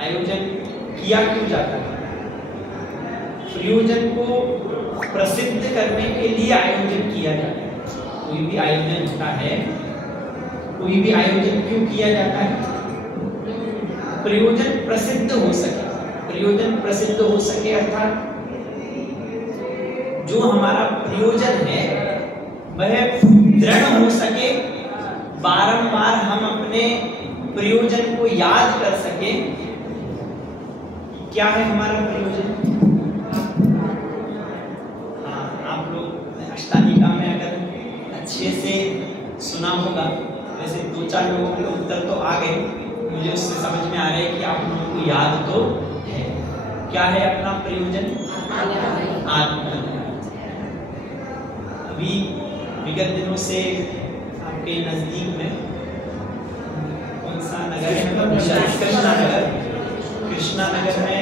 आयोजन किया क्यों जाता है? प्रयोजन को प्रसिद्ध करने के लिए आयोजन किया जाता है। कोई भी आयोजन होता है, कोई भी आयोजन क्यों किया जाता है? प्रयोजन प्रसिद्ध हो सके। प्रयोजन प्रसिद्ध हो सके अर्थात जो हमारा प्रयोजन है वह दृढ़ हो सके, बारंबार हम अपने प्रयोजन को याद कर सके। क्या है हमारा प्रयोजन? हाँ, आप लोग अष्टाधिका में अगर अच्छे से सुना होगा, वैसे 2-4 लोगों के उत्तर तो आ गए, मुझे उससे समझ में आ रहा है कि आप लोगों को याद तो है। क्या है अपना प्रयोजन? आत्मज्ञान। अभी विगत दिनों से आपके नजदीक में कौन सा नगर है? कृष्णा नगर। कृष्णा नगर में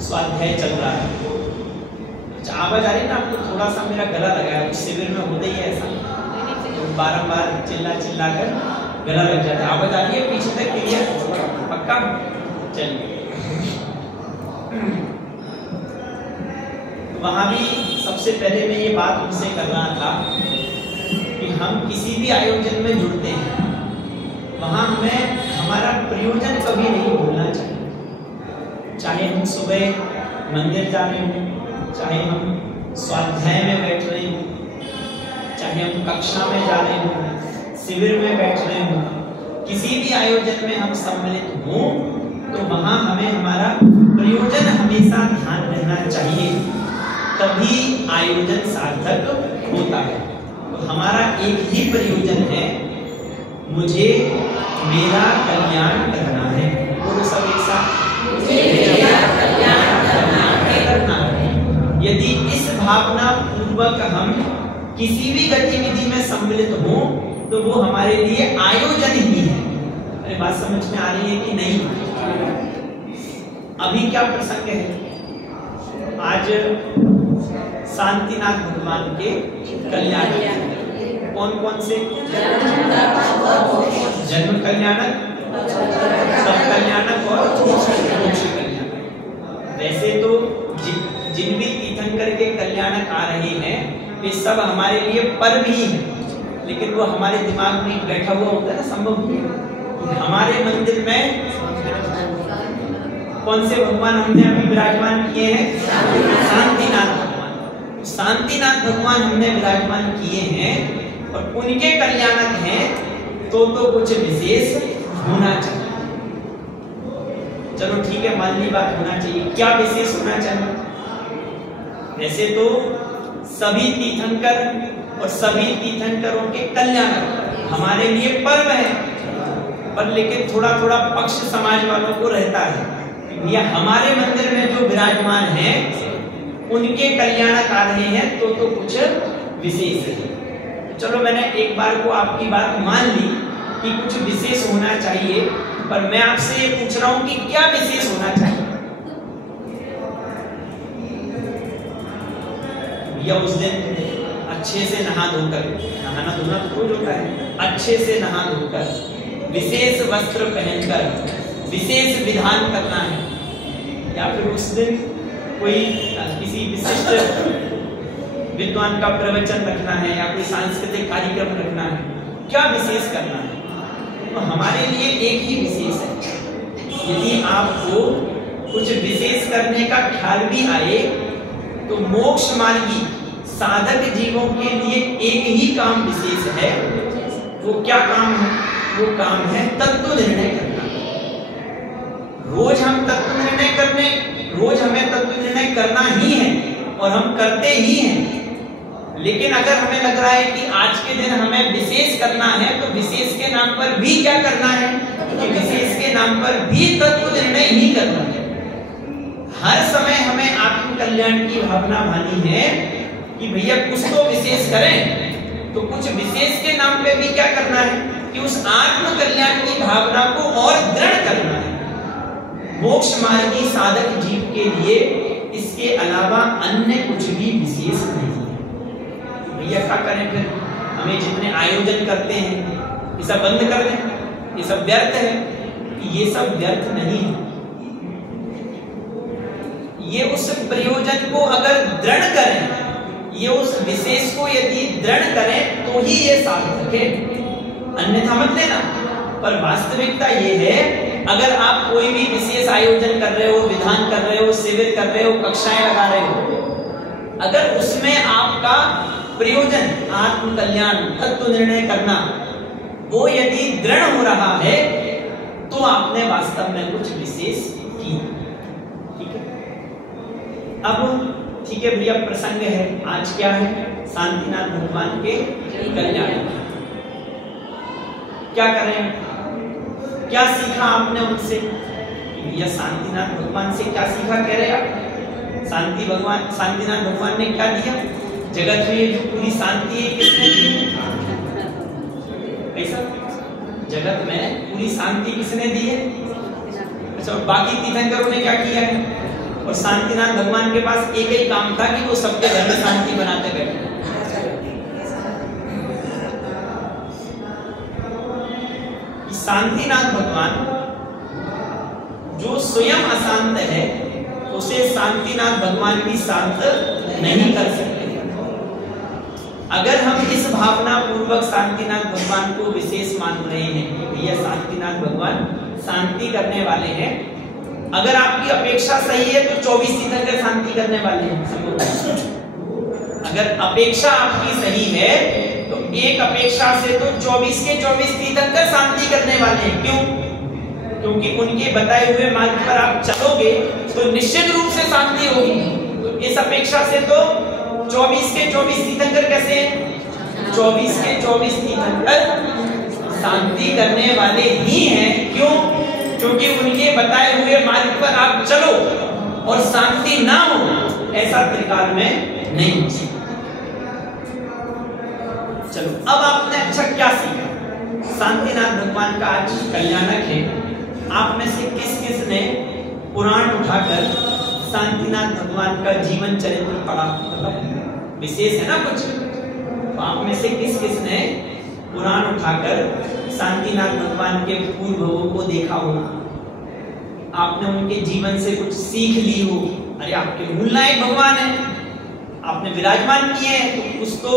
स्वाध्याय चल रहा है। अच्छा, आवाज आ रही है ना आपको? थोड़ा सा मेरा गला लगा है, उस शिविर में होता ही है ऐसा, तो बारंबार चिल्ला कर गला लग जाता है। आवाज आ रही है पीछे तक क्लियर? पक्का? चलिए। वहां भी सबसे पहले मैं ये बात उनसे कर रहा था कि हम किसी भी आयोजन में जुड़ते हैं, वहां हमें हमारा प्रयोजन कभी नहीं भूलना चाहिए। चाहे हम सुबह मंदिर जा रहे हों, चाहे हम स्वाध्याय में बैठ रहे हों, चाहे हम कक्षा में जा रहे हों, शिविर में बैठ रहे हों, किसी भी आयोजन में हम सम्मिलित हों तो वहां हमें हमारा प्रयोजन हमेशा ध्यान रहना चाहिए, तभी आयोजन सार्थक होता है। तो हमारा एक ही प्रयोजन है, मुझे मेरा कल्याण करना है। बोलो सब एक साथ, मुझे मेरा कल्याण करना है। यदि इस भावना पूर्वक हम किसी भी गतिविधि में सम्मिलित हो तो वो हमारे लिए आयोजन ही है। अरे बात समझ में आ रही है कि नहीं? अभी क्या प्रसंग है? आज शांतिनाथ भगवान के कल्याण। कौन कौन से? जन्म कल्याणक, सब कल्याणक और मोक्ष कल्याणक। वैसे तो जिन भी तीर्थंकर के कल्याणक आ रहे हैं वे सब हमारे लिए पर्व ही है, लेकिन वो हमारे दिमाग में बैठा हुआ होता है ना, संभव। हमारे मंदिर में कौन से भगवान हमने अभी विराजमान किए हैं? शांतिनाथ भगवान। शांतिनाथ भगवान हमने विराजमान किए हैं और उनके कल्याणक हैं तो कुछ विशेष होना चाहिए। चलो ठीक है, मान ली बात होना चाहिए। क्या विशेष होना चाहिए? वैसे तो सभी तीर्थंकर और सभी तीर्थंकरों के कल्याणक हमारे लिए पर्व है, पर लेकिन थोड़ा थोड़ा पक्ष समाज वालों को रहता है, या हमारे मंदिर में जो विराजमान हैं उनके कल्याणक आ रहे हैं तो कुछ विशेष है। चलो मैंने एक बार को आपकी बात मान ली कि कुछ विशेष होना चाहिए, पर मैं आपसे ये पूछ रहा हूं कि क्या विशेष होना चाहिए? या उस दिन अच्छे से नहा धोकर, नहाना धोना तो रोज होता है, अच्छे से नहा धोकर विशेष वस्त्र पहनकर विशेष विधान करना है, या फिर उस दिन कोई किसी विशिष्ट विद्वान का प्रवचन रखना है या कोई सांस्कृतिक कार्यक्रम रखना है, क्या विशेष करना है? तो हमारे लिए एक ही विशेष है। यदि आपको कुछ विशेष करने का ख्याल भी आए तो मोक्ष मार्गी साधक जीवों के लिए एक ही काम विशेष है। वो क्या काम है? वो काम है तत्व निर्णय करना। रोज हमें तत्व निर्णय करना ही है और हम करते ही हैं, लेकिन अगर हमें लग रहा है कि आज के दिन हमें विशेष करना है तो विशेष के नाम पर भी क्या करना है कि विशेष के नाम पर भी तत्व निर्णय ही करना है। हर समय हमें आत्म कल्याण की भावना भानी है कि भैया कुछ तो विशेष करें, तो कुछ विशेष के नाम पे भी क्या करना है कि उस आत्म कल्याण की भावना को और दृढ़ करना है। मोक्ष मार्गी साधक जीव के लिए इसके अलावा अन्य कुछ भी विशेष नहीं है। भैया क्या करें फिर? हमें जितने आयोजन करते हैं ये सब बंद कर दें, ये सब व्यर्थ है। ये सब व्यर्थ नहीं है। ये उस विशेष को यदि दृढ़ करें तो ही ये सार्थक है, अन्यथा मत लेना। पर वास्तविकता ये है, अगर आप कोई भी विशेष आयोजन कर रहे हो, विधान कर रहे हो, शिविर कर रहे हो, कक्षाएं लगा रहे हो, अगर उसमें आपका प्रयोजन आत्म कल्याण, तत्व निर्णय करना, वो यदि दृढ़ हो रहा है तो आपने वास्तव में कुछ विशेष किया। ठीक है, अब ठीक है भैया, प्रसंग है आज क्या है, शांतिनाथ भगवान के कल्याण। क्या करें, क्या सीखा आपने उनसे? भैया शांतिनाथ भगवान से क्या सीखा, कह रहे आप? शांतिनाथ भगवान ने क्या दिया जगत में? जो पूरी शांति है किसने दी? ऐसा जगत में पूरी शांति किसने दी है? अच्छा, और बाकी तीर्थंकरों ने क्या किया है? और शांतिनाथ भगवान के पास एक ही काम था कि वो सबके घर में शांति बनाते बैठे। शांतिनाथ भगवान जो स्वयं अशांत है, उसे शांतिनाथ भगवान भी शांत नहीं कर सकते। अगर हम इस भावना पूर्वक शांतिनाथ भगवान को विशेष मान रहे हैं कि भैया शांतिनाथ भगवान शांति करने वाले हैं, अगर आपकी अपेक्षा सही है तो 24 तीर्थंकर शांति करने वाले हैं। अगर अपेक्षा आपकी सही है तो एक अपेक्षा से तो 24 के 24 तीर्थंकर शांति करने वाले हैं। क्यों? क्योंकि उनके बताए हुए मार्ग पर आप चलोगे तो निश्चित रूप से शांति होगी। तो इस अपेक्षा से तो 24 के 24 तीर्थंकर कैसे हैं? 24 के 24 तीर्थंकर शांति करने वाले ही हैं। क्यों? क्योंकि उनके बताए हुए मार्ग पर आप चलो और शांति ना हो, ऐसा त्रिकाल में नहीं। चलो, अब आपने अच्छा क्या सीखा? शांतिनाथ भगवान का आज कल्याणक है। आप में से किस किस ने पुराण उठाकर शांतिनाथ भगवान का जीवन चरित्र पढ़ा? मतलब विशेष है ना कुछ, तो आप में से किस किस ने पुराण उठाकर शांतिनाथ भगवान के पूर्वों को देखा हो? आपने उनके जीवन से कुछ सीख ली हो? अरे आपके मूलनायक भगवान है, आपने विराजमान किए हैं तो कुछ तो,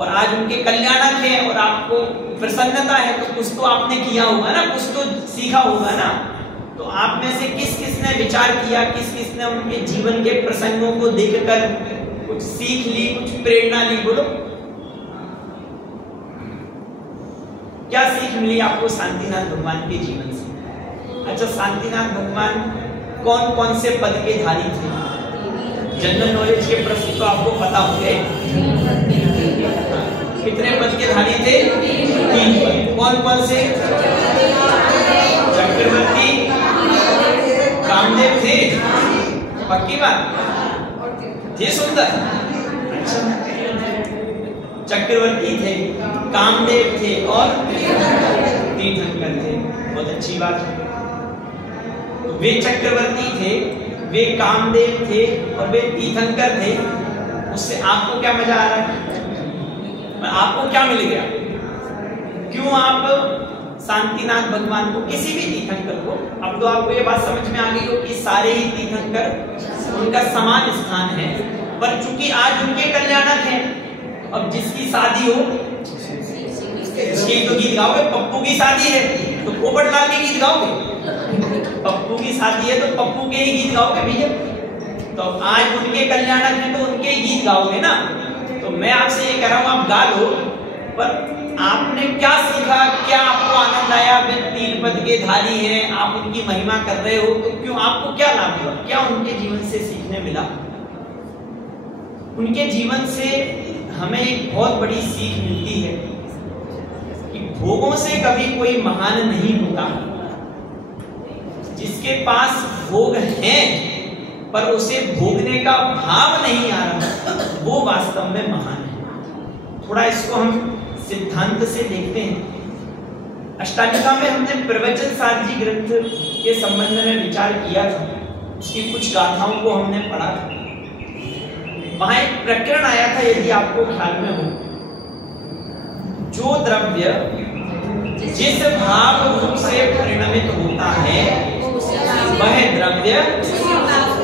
और आज उनके कल्याणक है और आपको प्रसन्नता है तो कुछ तो आपने किया होगा ना, कुछ तो सीखा होगा ना। तो आप में से किस किस ने विचार किया, किस किस ने उनके जीवन के प्रसंगों को देखकर कुछ सीख ली, कुछ प्रेरणा ली? बोलो, क्या सीख मिली आपको शांतिनाथ भगवान के जीवन से? अच्छा, शांतिनाथ भगवान कौन कौन से पद के धारी थे? जनरल नॉलेज के प्रश्न तो आपको पता होंगे। कितने पद के धारी थे? 3 पद। कौन कौन से? चक्रवर्ती, कामदेव थे, पक्की बात थे, सुंदर। अच्छा, चक्रवर्ती थे, कामदेव थे और तीर्थंकर थे। बहुत अच्छी बात है। वे चक्रवर्ती थे, वे कामदेव थे और वे तीर्थंकर थे। उससे आपको क्या मजा आ रहा है? आपको क्या मिल गया? क्यों आप शांतिनाथ भगवान को, किसी भी तीर्थंकर को, अब तो आपको ये बात समझ में आ गई हो कि सारे ही तीर्थंकर उनका समान स्थान है, पर चूंकि आज उनके कल्याणक हैं, अब जिसकी शादी हो उसके तो गीत गाओगे। पप्पू की शादी है तो पोपटलाल के गीत गाओगे, पप्पू की शादी है तो पप्पू के ही गीत गाओगे भैया। तो आज उनके कल्याणक हैं तो उनके गीत गाओगे ना। तो मैं आपसे ये कह रहा हूं, आप गा लो, पर आपने क्या सीखा, क्या आपको आनंद आया? वे 3 पद के धारी हैं, आप उनकी महिमा कर रहे हो, तो क्यों, आपको क्या लाभ हुआ? क्या उनके जीवन से सीखने मिला? उनके जीवन से हमें एक बहुत बड़ी सीख मिलती है कि भोगों से कभी कोई महान नहीं होता। जिसके पास भोग हैं पर उसे भोगने का भाव नहीं आ रहा, वो वास्तव में महान है। थोड़ा इसको हम सिद्धांत से देखते हैं। अष्टांगिका में हमने प्रवचन सार जी ग्रंथ के संबंध में विचार किया था, उसकी कुछ गाथाओं को हमने पढ़ा था। वहां एक प्रकरण आया था, यदि आपको ख्याल में हो, जो द्रव्य जिस भाव रूप से परिणमित होता है वह द्रव्य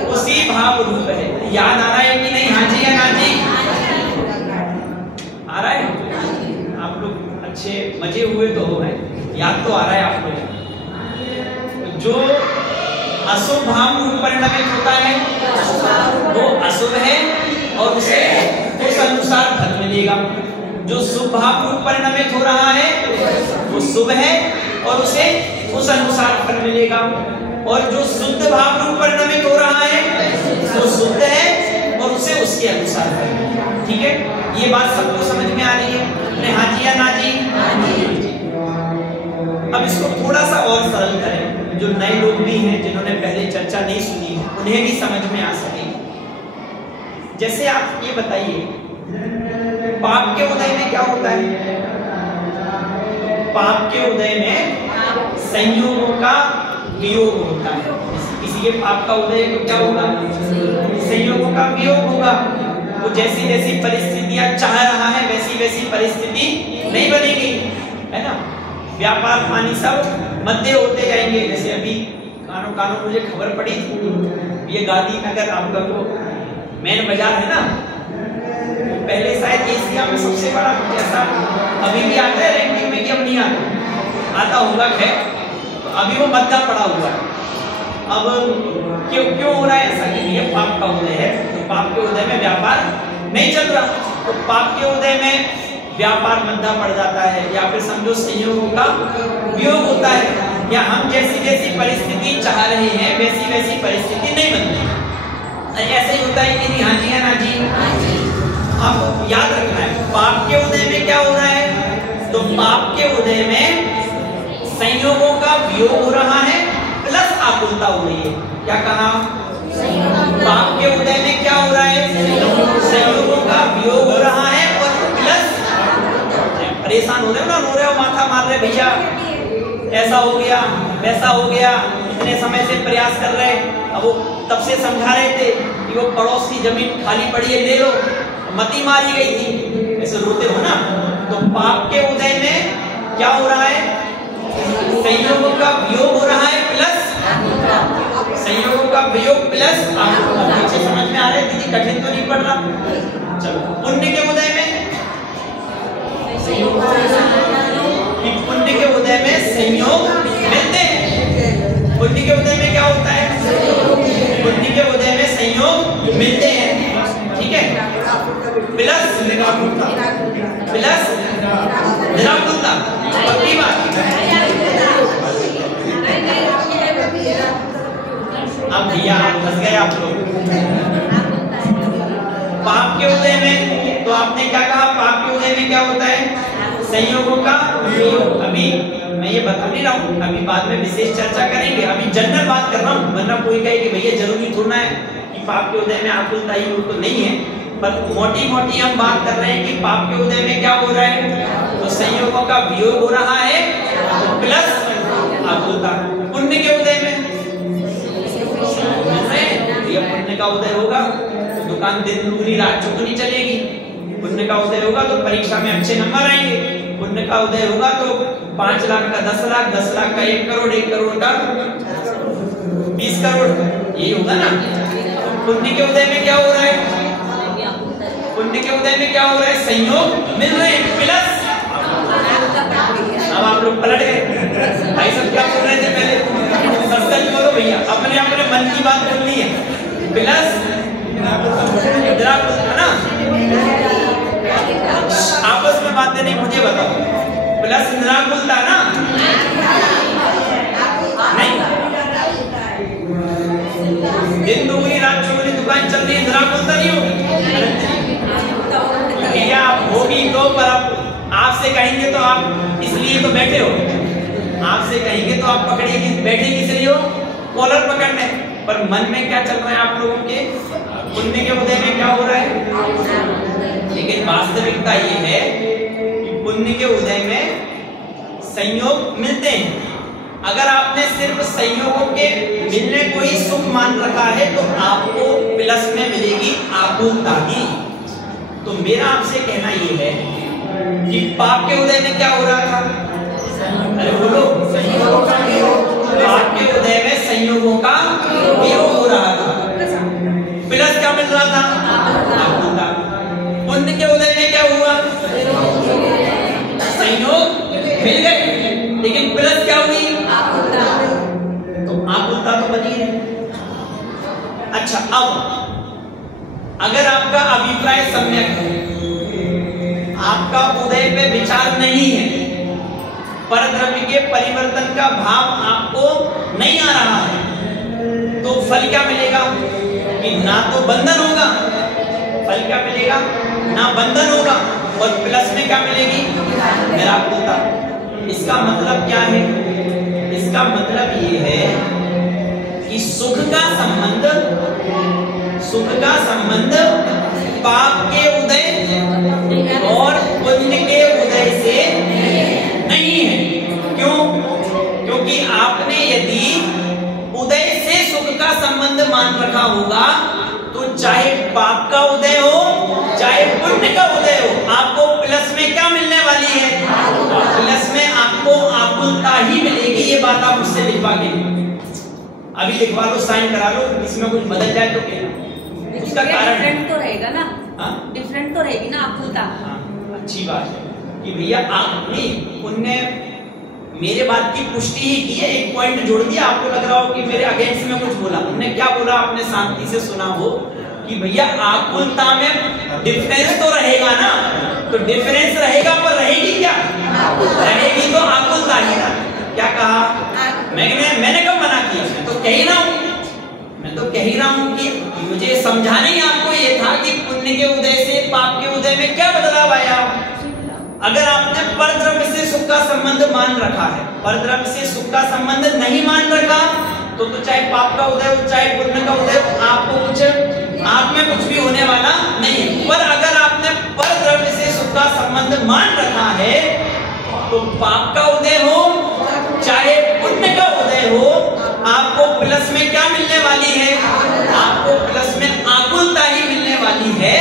उसी भाव रूप है। याद आ रहा है कि नहीं? हाँ जी या ना जी? मजे हुए तो हो, याद तो आ रहा है आपको। जो अशुभ भाव रूप परिणमित होता है वो अशुभ है और उसे उस अनुसार फल मिलेगा। जो शुभ भाव रूप परिणमित हो रहा है वो शुभ है और उसे उस अनुसार फल मिलेगा। और जो शुद्ध भाव रूप परिणमित हो रहा है वो शुद्ध है और उसे उसके अनुसार फल मिलेगा। ठीक है, ये बात सबको समझ में आ रही है? हाँ जी या ना जी? अब इसको थोड़ा सा और सरल करें, जो नए लोग भी हैं जिन्होंने पहले चर्चा नहीं सुनी है उन्हें भी समझ में आ सके। जैसे आप ये बताइए, पाप के उदय में क्या होता है? पाप के उदय में संयोगों का वियोग होता है। किसी के पाप का उदय तो क्या होगा? संयोगों का वियोग होगा। वो जैसी जैसी परिस्थितियां चाह रहा है वैसी वैसी परिस्थिति नहीं बनेगी, है ना। व्यापार पानी सब मध्य होते जाएंगे। जैसे अभी कानों मुझे खबर पड़ी थी, ये गांधी नगर आपका वो मेन बाजार है ना, पहले शायद एशिया में सबसे बड़ा जैसा अभी भी आता है रैंकिंग में कि अब नहीं आता होगा, खैर तो अभी वो मध्य पड़ा हुआ है। अब क्यों हो रहा है ऐसा? कि ये पाप का उदय है, तो पाप के उदय में व्यापार नहीं चल रहा, तो पाप के उदय में व्यापार मंदा पड़ जाता है, या फिर समझो संयोगों का वियोग होता है, या हम जैसी जैसी परिस्थिति चाह रहे हैं वैसी वैसी परिस्थिति नहीं बनती। ऐसे ही होता है कि नहीं? हाँ जी या ना जी? अब याद रखना है, पाप के उदय में क्या हो रहा है? तो पाप के उदय में संयोगों का वियोग हो रहा है प्लस आकुलता हो रही है। क्या कहा? पाप के उदय में क्या हो रहा है? संयोगों का वियोग हो रहा है और प्लस परेशान हो रहे हो, माथा मार रहे भैया, ऐसा हो गया वैसा हो गया, इतने समय से प्रयास कर रहे। अब वो तब से समझा रहे थे कि वो पड़ोस की जमीन खाली पड़ी है ले लो, मती मारी गई थी, ऐसे रोते हो ना। तो पाप के उदय में क्या हो रहा है? संयोगों का वियोग हो रहा है प्लस संयोगों का वियोग प्लस नीचे समझ में आ रहा है? दीदी कठिन तो नहीं पड़ रहा? चलो, पुण्य के उदय में पुण्य के उदय में संयोग मिलते हैं। पुण्य के उदय में क्या होता है? पुण्य के उदय में संयोग मिलते हैं, ठीक है, प्लस निराकुलता। पक्की बात। अब भैया आप फंस गए आप लोग। पाप के उदय में तो आपने क्या कहा? पाप के उदय में क्या होता है? संयोगों का वियोग। अभी मैं ये बता नहीं रहा हूँ, अभी बाद में विशेष चर्चा करेंगे, अभी जनरल बात कर रहा हूँ, वरना कोई कहे कि भैया जरूरी थोड़ा है कि पाप के उदय में आकुलता ही हो, तो नहीं है, पर मोटी मोटी हम बात कर रहे हैं कि पाप के उदय में क्या हो रहा है? तो संयोगों का वियोग हो रहा है प्लस आकुलता। पुण्य के उदय में पुण्य का उदय होगा तो दुकान दिन दुगनी रात चौगुनी चलेगी। पुण्य का उदय होगा तो परीक्षा में अच्छे नंबर आएंगे। पुण्य का उदय होगा तो 5 लाख का 10 लाख, 10 लाख का 1 करोड़, 1 करोड़ का 20 करोड़, यही होगा ना। पुण्य के उदय में क्या हो रहा है? पुण्य के उदय में क्या हो रहा है? संयोग मिल रहे हैं प्लस। अब आप लोग पलट गए भाई, सब क्या बोल रहे थे पहले? सच बोलो भैया, अपने अपने मन की बात बोलनी है। प्लस ना, आपस में बातें नहीं, मुझे बताओ। प्लस निराकुलता ना? नहीं, दिन दुगनी रात चौगुनी दुकान चल रही है, निराकुलता नहीं होगी भैया। आप होगी तो, पर आपसे कहेंगे तो आप इसलिए तो बैठे हो, आपसे कहेंगे तो आप पकड़िए कि बैठे किस लिए हो? कॉलर पकड़ने। पर मन में क्या चल रहा है आप लोगों के? पुण्य के उदय में क्या हो रहा है? लेकिन वास्तविकता ये है कि पुण्य के उदय में संयोग मिलते हैं। अगर आपने सिर्फ संयोगों के मिलने को ही सुख मान रखा है तो आपको प्लस में मिलेगी आकुलता ही। तो मेरा आपसे कहना ये है कि पाप के उदय में क्या हो रहा था? अरे बोलो, पाप के उदय में संयोगों का वियोग हो रहा था, प्लस क्या मिल रहा था? आकुलता। पुण्य के उदय में क्या हुआ? संयोग फकीर है। अच्छा, अब अगर आपका अभिप्राय सम्यक है, आपका उदय पे विचार नहीं है, परद्रव्य के परिवर्तन का भाव आपको नहीं आ रहा है, तो फल क्या मिलेगा कि ना तो बंधन होगा, फल क्या मिलेगा, ना बंधन होगा, और प्लस में क्या मिलेगी, निराकुलता। इसका मतलब क्या है, इसका मतलब ये है कि सुख का संबंध पाप के उदय और पुण्य के उदय से नहीं है। क्यों? क्योंकि आपने यदि उदय से सुख का संबंध मान रखा होगा तो चाहे पाप का उदय हो चाहे पुण्य का उदय हो, आपको प्लस में क्या मिलने वाली है, प्लस में आपको आकुलता ही मिलेगी। ये बात आप मुझसे लिखवा के अभी लिखवा लो, साइन करा लो, इसमें कुछ बदल जाए तो क्या, उसका कारण डिफरेंट तो रहेगा ना, डिफरेंट तो रहेगी ना आकुलता। अच्छी बात है कि भैया आपने उनने मेरे बात की पुष्टि ही की है, एक पॉइंट जोड़ दिया। आपको लग रहा हो कि मेरे अगेंस्ट में कुछ बोला, उन्होंने क्या बोला आपने शांति से सुना हो कि भैया आकुलता में डिफरेंस तो रहेगा ना, तो डिफरेंस रहेगा पर रहेगी क्या, रहेगी तो आकुलता ही ना। क्या कहा मैंने कब मना किया, मैं तो कह ही रहा हूं कि मुझे समझाना ही आपको ये था कि पुण्य के उदय से पाप के उदय में क्या बदलाव आया। अगर आपने परद्रव्य से सुख का संबंध मान रखा है, परद्रव्य से सुख का संबंध नहीं मान रखा तो चाहे पाप का उदय हो चाहे पुण्य का उदय हो, आपको कुछ आप में कुछ भी होने वाला नहीं है। पर अगर आपने परद्रव्य से सुख का संबंध मान रखा है तो पाप का उदय हो चाहे पुण्य का उदय हो, आपको प्लस में क्या मिलने वाली है, आपको प्लस में आकुलता ही मिलने वाली है।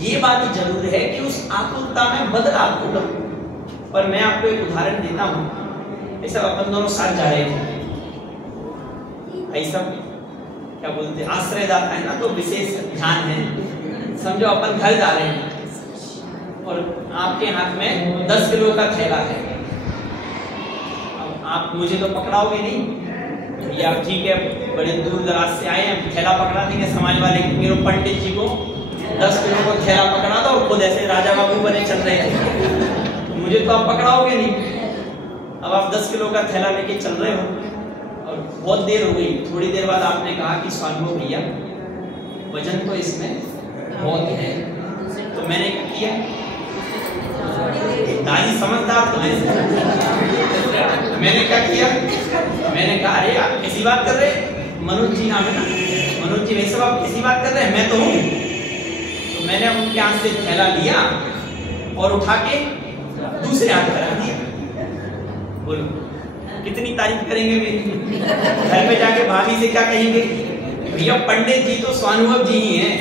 ये बात जरूर है कि उस आकुलता में बदलाव होगा। पर मैं आपको एक उदाहरण देता हूं। ऐसा अपन दोनों साथ जा रहे थे, ऐसा क्या बोलते हैं, आश्रयदाता है ना, तो विशेष ध्यान है। समझो अपन घर जा रहे हैं और आपके हाथ में 10 किलो का थैला है। अब आप मुझे तो पकड़ाओगे नहीं, या ठीक है बड़े दूर दराज से आए हैं, थैला पकड़ा देंगे समाज वाले मेरे पंडित जी को 10 किलो को थैला पकड़ा दो, और खुद ऐसे राजा बाबू बने चल रहे थे, मुझे तो आप पकड़ाओगे नहीं। अब आप 10 किलो का थैला लेके चल रहे हो और बहुत देर हो गई, थोड़ी देर बाद आपने कहा कि स्वामी भैया वजन तो इसमें बहुत है, तो मैंने क्या किया, दादी समझदार तो है, मैंने क्या किया, मैंने कहा अरे आप कैसी बात कर रहे हैं, मनोज जी नाम है ना, मनोज जी वैसे आप कैसी बात कर रहे हैं, मैं तो हूँ। तो मैंने उनके हाथ से थैला लिया और उठा के दूसरे हाथ पर रख दिया। बोलो कितनी तारीफ करेंगे मेरी, घर पे जाके भाभी से क्या कहेंगे, भैया पंडित जी तो स्वानुभव जी ही हैं।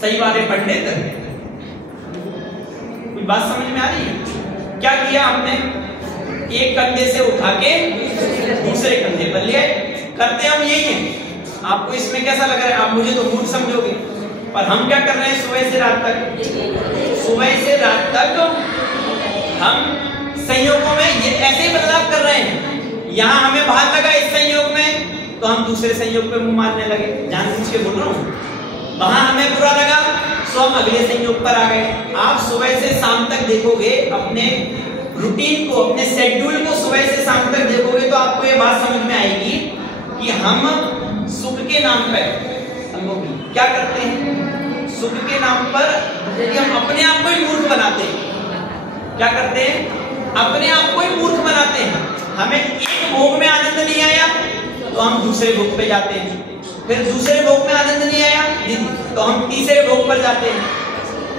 सही बात है पंडित, कुछ बात समझ में आ रही है। क्या किया हमने, एक कंधे से उठा के दूसरे कंधे पर ले, करते हम यही है। आपको इसमें कैसा लग रहा है, आप मुझे तो मूर्ख समझोगे, पर हम क्या कर रहे हैं, सुबह से रात तक हम संयोगों में ये ऐसे ही बदलाव कर रहे हैं। यहाँ हमें भाग लगा इस संयोग में तो हम दूसरे संयोग पे मुंह मारने लगे, जानबूझ के बोल रहा हूँ। वहां हमें बुरा लगा तो हम अगले संयोग पर आ गए। आप सुबह से शाम तक देखोगे अपने रूटीन को, अपने शेड्यूल को सुबह से शाम तक देखोगे तो आपको ये बात समझ में आएगी कि हम सुख के नाम पर क्या करते हैं, सुख के नाम पर हम अपने आप को ही मूर्ख बनाते हैं। क्या करते हैं, अपने आप को ही मूर्ख बनाते हैं। हमें एक भोग में आनंद नहीं आया तो हम दूसरे भोग पे जाते हैं, फिर दूसरे भोग में आनंद नहीं आया तो हम तीसरे भोग पर जाते हैं।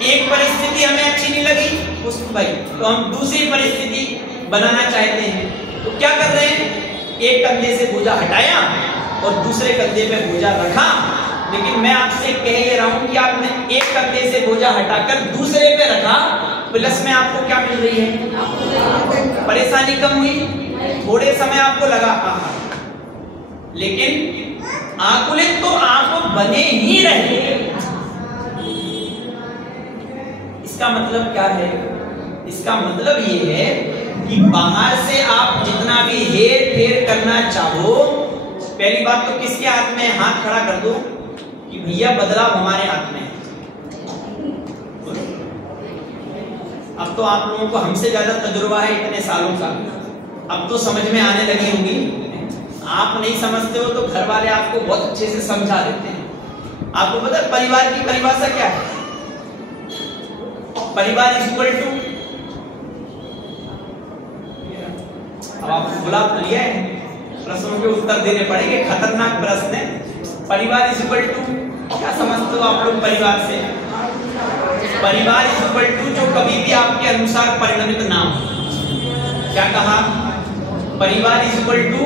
एक परिस्थिति हमें अच्छी नहीं लगी उस भाई तो हम दूसरी परिस्थिति बनाना चाहते हैं। तो क्या कर रहे हैं, एक कंधे से बोझा हटाया और दूसरे कंधे पे बोझा रखा। लेकिन मैं आपसे कह ये रहा हूं कि आपने एक कंधे से बोझा हटाकर दूसरे पे रखा, प्लस में आपको क्या मिल रही है, परेशानी कम हुई, थोड़े समय आपको लगा लेकिन आकुलित तो आप बने ही रहे। इसका मतलब क्या है, इसका मतलब ये है कि बाहर से आप जितना भी हेर फेर करना चाहो, पहली बात तो किसके हाथ में, हाथ खड़ा कर दो कि भैया बदलाव हमारे हाथ में है। अब तो आप लोगों को हमसे ज्यादा तजुर्बा है इतने सालों का, अब तो समझ में आने लगी होगी। आप नहीं समझते हो तो घर वाले आपको बहुत अच्छे से समझा देते हैं। आपको पता है परिवार की परिभाषा क्या है? परिवार इज इक्वल टू, अब आपको बुला तो लिया है, प्रश्नों के उत्तर देने पड़ेंगे, खतरनाक प्रश्न है। परिवार इज इक्वल टू, क्या समझते हो आप लोग परिवार से? परिवार इज इक्वल टू जो कभी भी आपके अनुसार परिणमित ना हो। क्या कहा? परिवार इज इक्वल टू,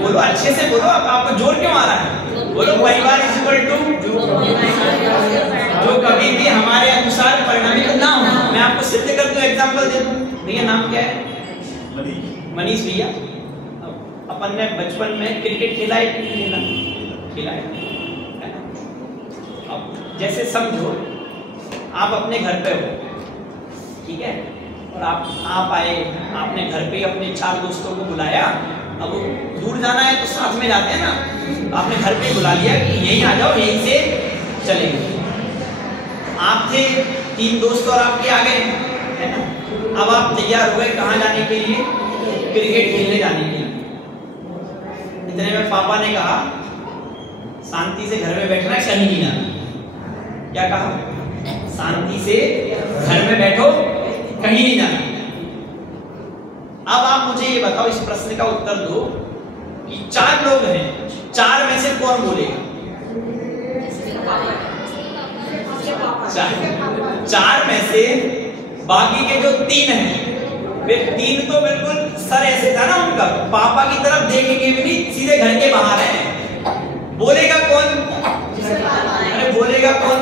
बोलो अच्छे से बोलो, आपको जोर क्यों आ रहा है? बोलो परिवार इज इक्वल टू जो कभी भी हमारे अनुसार परिणमित ना हो। मैं आपको सिद्ध कर दूं, एग्जांपल दे दूं। भैया नाम क्या है? मनीष भैया। अपन ने बचपन में क्रिकेट खेला है कि नहीं खेला है? अब जैसे समझो आप अपने घर पे हो, ठीक है, और आप आए, आपने घर पे अपने 4 दोस्तों को बुलाया। अब दूर जाना है तो साथ में जाते हैं ना, आपने घर पे बुला लिया कि यहीं आ जाओ, यहीं से चलेंगे। आप थे 3 दोस्त और आपके आ गए, है ना। अब आप तैयार हो गए कहाँ जाने के लिए? क्रिकेट खेलने जाने के लिए। इतने में पापा ने कहा शांति से घर में बैठना है, कहीं नहीं जाना। क्या कहा? शांति से घर में बैठो, कहीं नहीं जाना। अब आप मुझे ये बताओ, इस प्रश्न का उत्तर दो कि 4 लोग हैं, 4 में से कौन बोलेगा? 4 में से बाकी के जो 3 हैं, वे 3 तो बिल्कुल सर ऐसे था ना उनका, पापा की तरफ देखेंगे भी नहीं, सीधे घर के बाहर हैं। बोलेगा कौन? अरे बोलेगा कौन?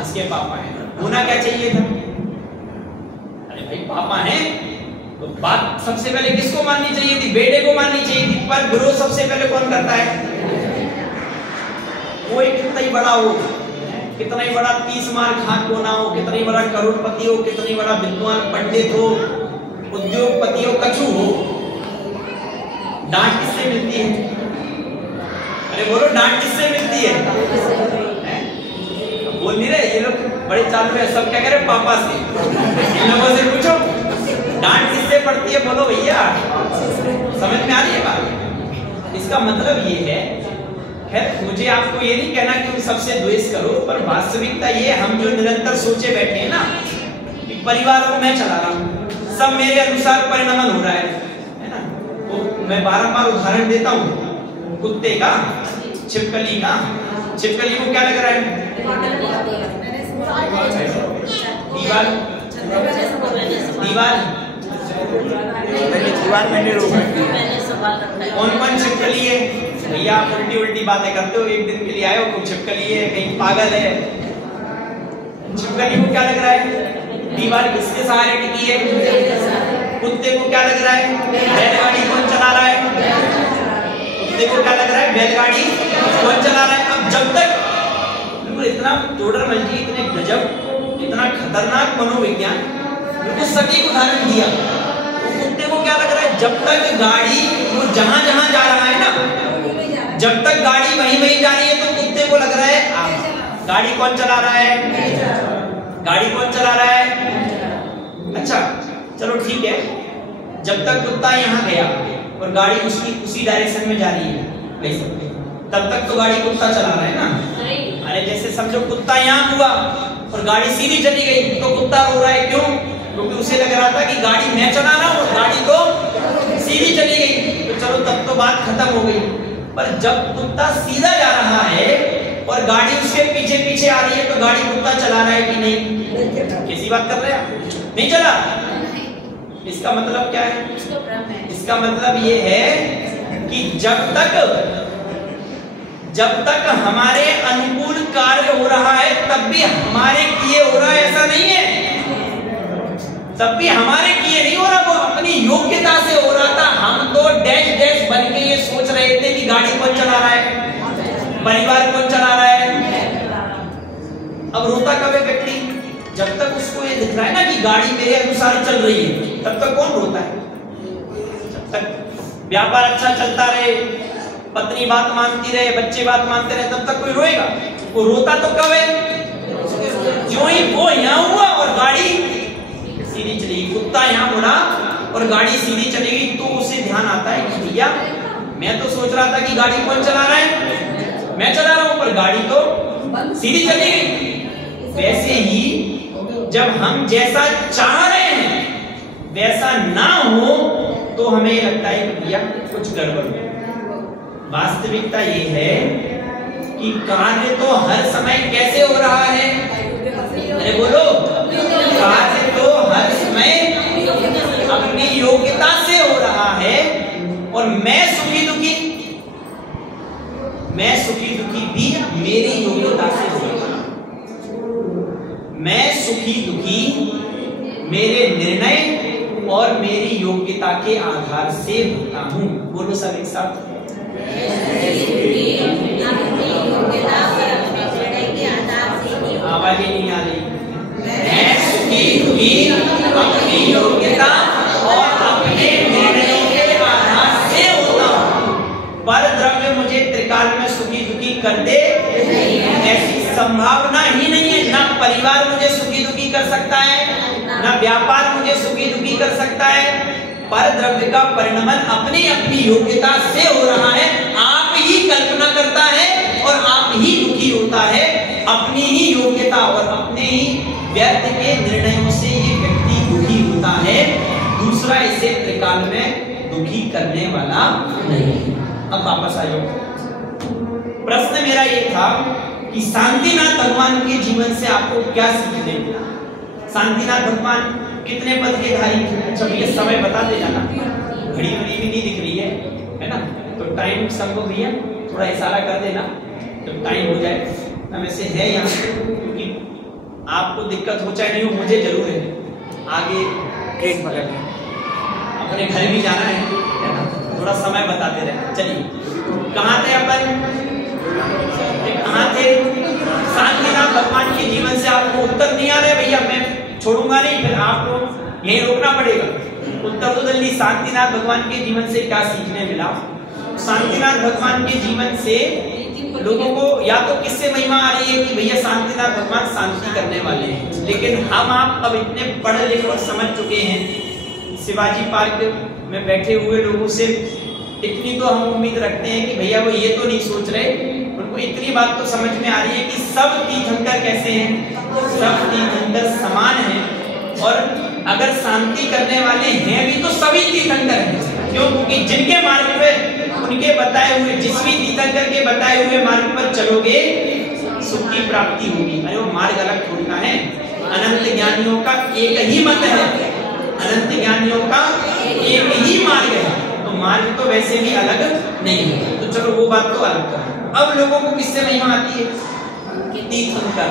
इसके पापा हैं। होना क्या चाहिए था? अरे भाई पापा हैं तो बात सबसे पहले किसको माननी चाहिए थी? बेटे को माननी चाहिए थी। पर विरोध सबसे पहले कौन करता है? कोई कितना ही बड़ा हो, कितना ही बड़ा 30 मार खान को ना हो, कितना ही बड़ा करोड़पति हो, कितना ही बड़ा विद्वान पंडित हो, उद्योगपति हो, कछु हो, डांट किससे मिलती है? अरे बोलो डांट किससे मिलती है? बोल नहीं रहे ये लोग, बड़े चालू है सब। क्या कह रहे? पापा से। इन लोगों से पूछो डांट किससे पड़ती है? बोलो भैया, समझ में आ रही है बात? इसका मतलब ये है, खैर मुझे आपको ये नहीं कहना कि सबसे द्वेष करो, पर वास्तविकता ये, हम जो निरंतर सोचे बैठे हैं ना कि परिवार को मैं चला रहा हूँ, सब मेरे अनुसार परिणमन हो रहा है ना। तो मैं बारंबार उदाहरण देता हूँ, कुत्ते का, छिपकली का। छिपकली को क्या लग रहा है? दीवार, दीवार, दीवार मैंने रोका। कौन कौन छिपकली है? भैया आप उल्टी उल्टी बातें करते हो। एक दिन के लिए आए हो, कोई छिपकली है, कहीं पागल है। छिपकली को क्या लग रहा है? दीवार किसके सहारे टिकी है? कुत्ते को क्या लग रहा है? बैलगाड़ी कौन चला रहा है? कुत्ते को क्या लग रहा है? बैलगाड़ी कौन चला रहा है? अब जब तक बिल्कुल इतना टोडरमल जी, इतने गजब, इतना खतरनाक मनोविज्ञान, बिल्कुल सटीक उदाहरण दिया। कुत्ते को क्या लग रहा है? जब तक गाड़ी वो जहां जहां जा रहा है ना, जब तक गाड़ी वहीं वहीं जा रही है, तो कुत्ते को लग रहा है गाड़ी कौन चला रहा है? गाड़ी कौन चला रहा है? अच्छा चलो ठीक है, जब तक कुत्ता यहाँ गया और गाड़ी उसकी उसी डायरेक्शन में जा रही है, तब तक तो गाड़ी कुत्ता चला रहा है ना। अरे जैसे समझो कुत्ता यहाँ हुआ और गाड़ी सीधी चली गई, तो कुत्ता रो रहा है। क्यों? क्योंकि उसे लग रहा था कि गाड़ी मैं चला रहा हूँ, गाड़ी तो सीधी चली गई। तो चलो तब तो बात खत्म हो गई। पर जब कुत्ता सीधा जा रहा है और गाड़ी उसके पीछे पीछे आ रही है, तो गाड़ी कुत्ता चला रहा है कि नहीं? कैसी बात कर रहे हैं? नहीं चला। इसका मतलब क्या है? इसका मतलब ये है कि जब तक हमारे अनुकूल कार्य हो रहा है, तब भी हमारे किए हो रहा है, ऐसा नहीं है। तब भी हमारे किए नहीं हो रहा, वो अपनी योग्यता से हो रहा था। हम तो डैश डैश बन के ये सोच रहे थे कि गाड़ी कौन चला रहा है, परिवार कौन चला रहा है। अब रोता कब है व्यक्ति? जब तक उसको ये दिख रहा है ना कि गाड़ी मेरे अनुसार चल रही है, तब तक कौन रोता है? जब तक व्यापार अच्छा चलता रहे, पत्नी बात मानती रहे, बच्चे बात मानते रहे, तब तक कोई रोएगा? वो रोता तो कब है? जो ही वो यहाँ हुआ और गाड़ी सीधी चलेगी, कुत्ता यहाँ मुड़ा और गाड़ी सीधी चलेगी, तो उसे ध्यान आता है कि भैया मैं तो सोच रहा था कि गाड़ी कौन चला रहा है, मैं चला रहा हूं, पर गाड़ी तो सीधी चली गई। वैसे ही जब हम जैसा चाह रहे हैं वैसा ना हो तो हमें ये लगता है कि भैया कुछ गड़बड़ है। वास्तविकता ये है कि कार्य तो हर समय कैसे हो रहा है? अरे बोलो, कार्य तो हर समय अपनी योग्यता से हो रहा है। और मैं सुखी दुखी भी मेरी योग्यता से हो रहा है। मैं सुखी दुखी मेरे निर्णय और मेरी योग्यता के आधार से होता हूं। बोलो सब एक साथ। आवाज नहीं आ रही। मैं सुखी दुखी अपनी योग्यता और अपने निर्णयों के आधार से होता हूं। पर द्रव्य मुझे त्रिकाल में सुखी दुखी कर दे, ऐसी संभावना ही नहीं है। ना परिवार मुझे सुखी दुखी कर सकता है, ना व्यापार मुझे सुखी दुखी कर सकता है। पर द्रव्य का परिणमन अपनी अपनी योग्यता से हो रहा है। आप ही कल्पना करता है और आप ही दुखी होता है। अपनी ही योग्यता और अपने ही व्यर्थ के निर्णयों से ये व्यक्ति दुखी होता है। दूसरा इसे त्रिकाल में दुखी करने वाला नहीं। अब वापस आइए, प्रश्न मेरा ये था कि शांतिनाथ भगवान के जीवन से आपको क्या सीखने मिला? शांतिनाथ भगवान कितने पद के धारी थे? अच्छा भैया समय बता दे जाना, घड़ी भी नहीं दिख रही है ना? तो टाइम सबको भैया थोड़ा इशारा कर देना जब टाइम हो जाए। वैसे है यहाँ, क्योंकि आपको दिक्कत हो चाहे नहीं हो, मुझे जरूर है। आगे ट्रेन पकड़ना, अपने घर भी जाना है ना? थोड़ा समय बताते रहे। चलिए, कहाँ थे अपन? कहाँ थे? शांतिनाथ भगवान के जीवन से आपको उत्तर नहीं आ रहे भैया, मैं छोड़ूंगा नहीं, फिर आपको यहीं रोकना पड़ेगा। उत्तर तो जल्दी। शांतिनाथ भगवान के जीवन से क्या सीखने मिला? शांतिनाथ भगवान के जीवन से लोगों को या तो किससे महिमा आ रही है कि भैया शांतिनाथ भगवान शांति करने वाले हैं, लेकिन हम आप अब इतने पढ़े लिखे और समझ चुके हैं, शिवाजी पार्क में बैठे हुए लोगों से इतनी तो हम उम्मीद रखते हैं कि भैया वो ये तो नहीं सोच रहे, उनको इतनी बात तो समझ में आ रही है कि सब तीर्थंकर कैसे हैं, सब तीर्थंकर समान हैं। और अगर शांति करने वाले हैं भी तो सभी तीर्थंकर हैं। क्यों? क्योंकि जिनके मार्ग पे उनके बताए हुए, जिस भी तीर्थंकर के बताए हुए मार्ग पर चलोगे सुख की प्राप्ति होगी। अरे वो मार्ग अलग थोड़ा है। अनंत ज्ञानियों का एक ही मत है, अनंत ज्ञानियों का एक ही मार्ग है, तो मार्ग तो वैसे भी अलग नहीं है। तो चलो वो बात तो अलग है। अब लोगों को किससे महिमा आती है? तीर्थंकर,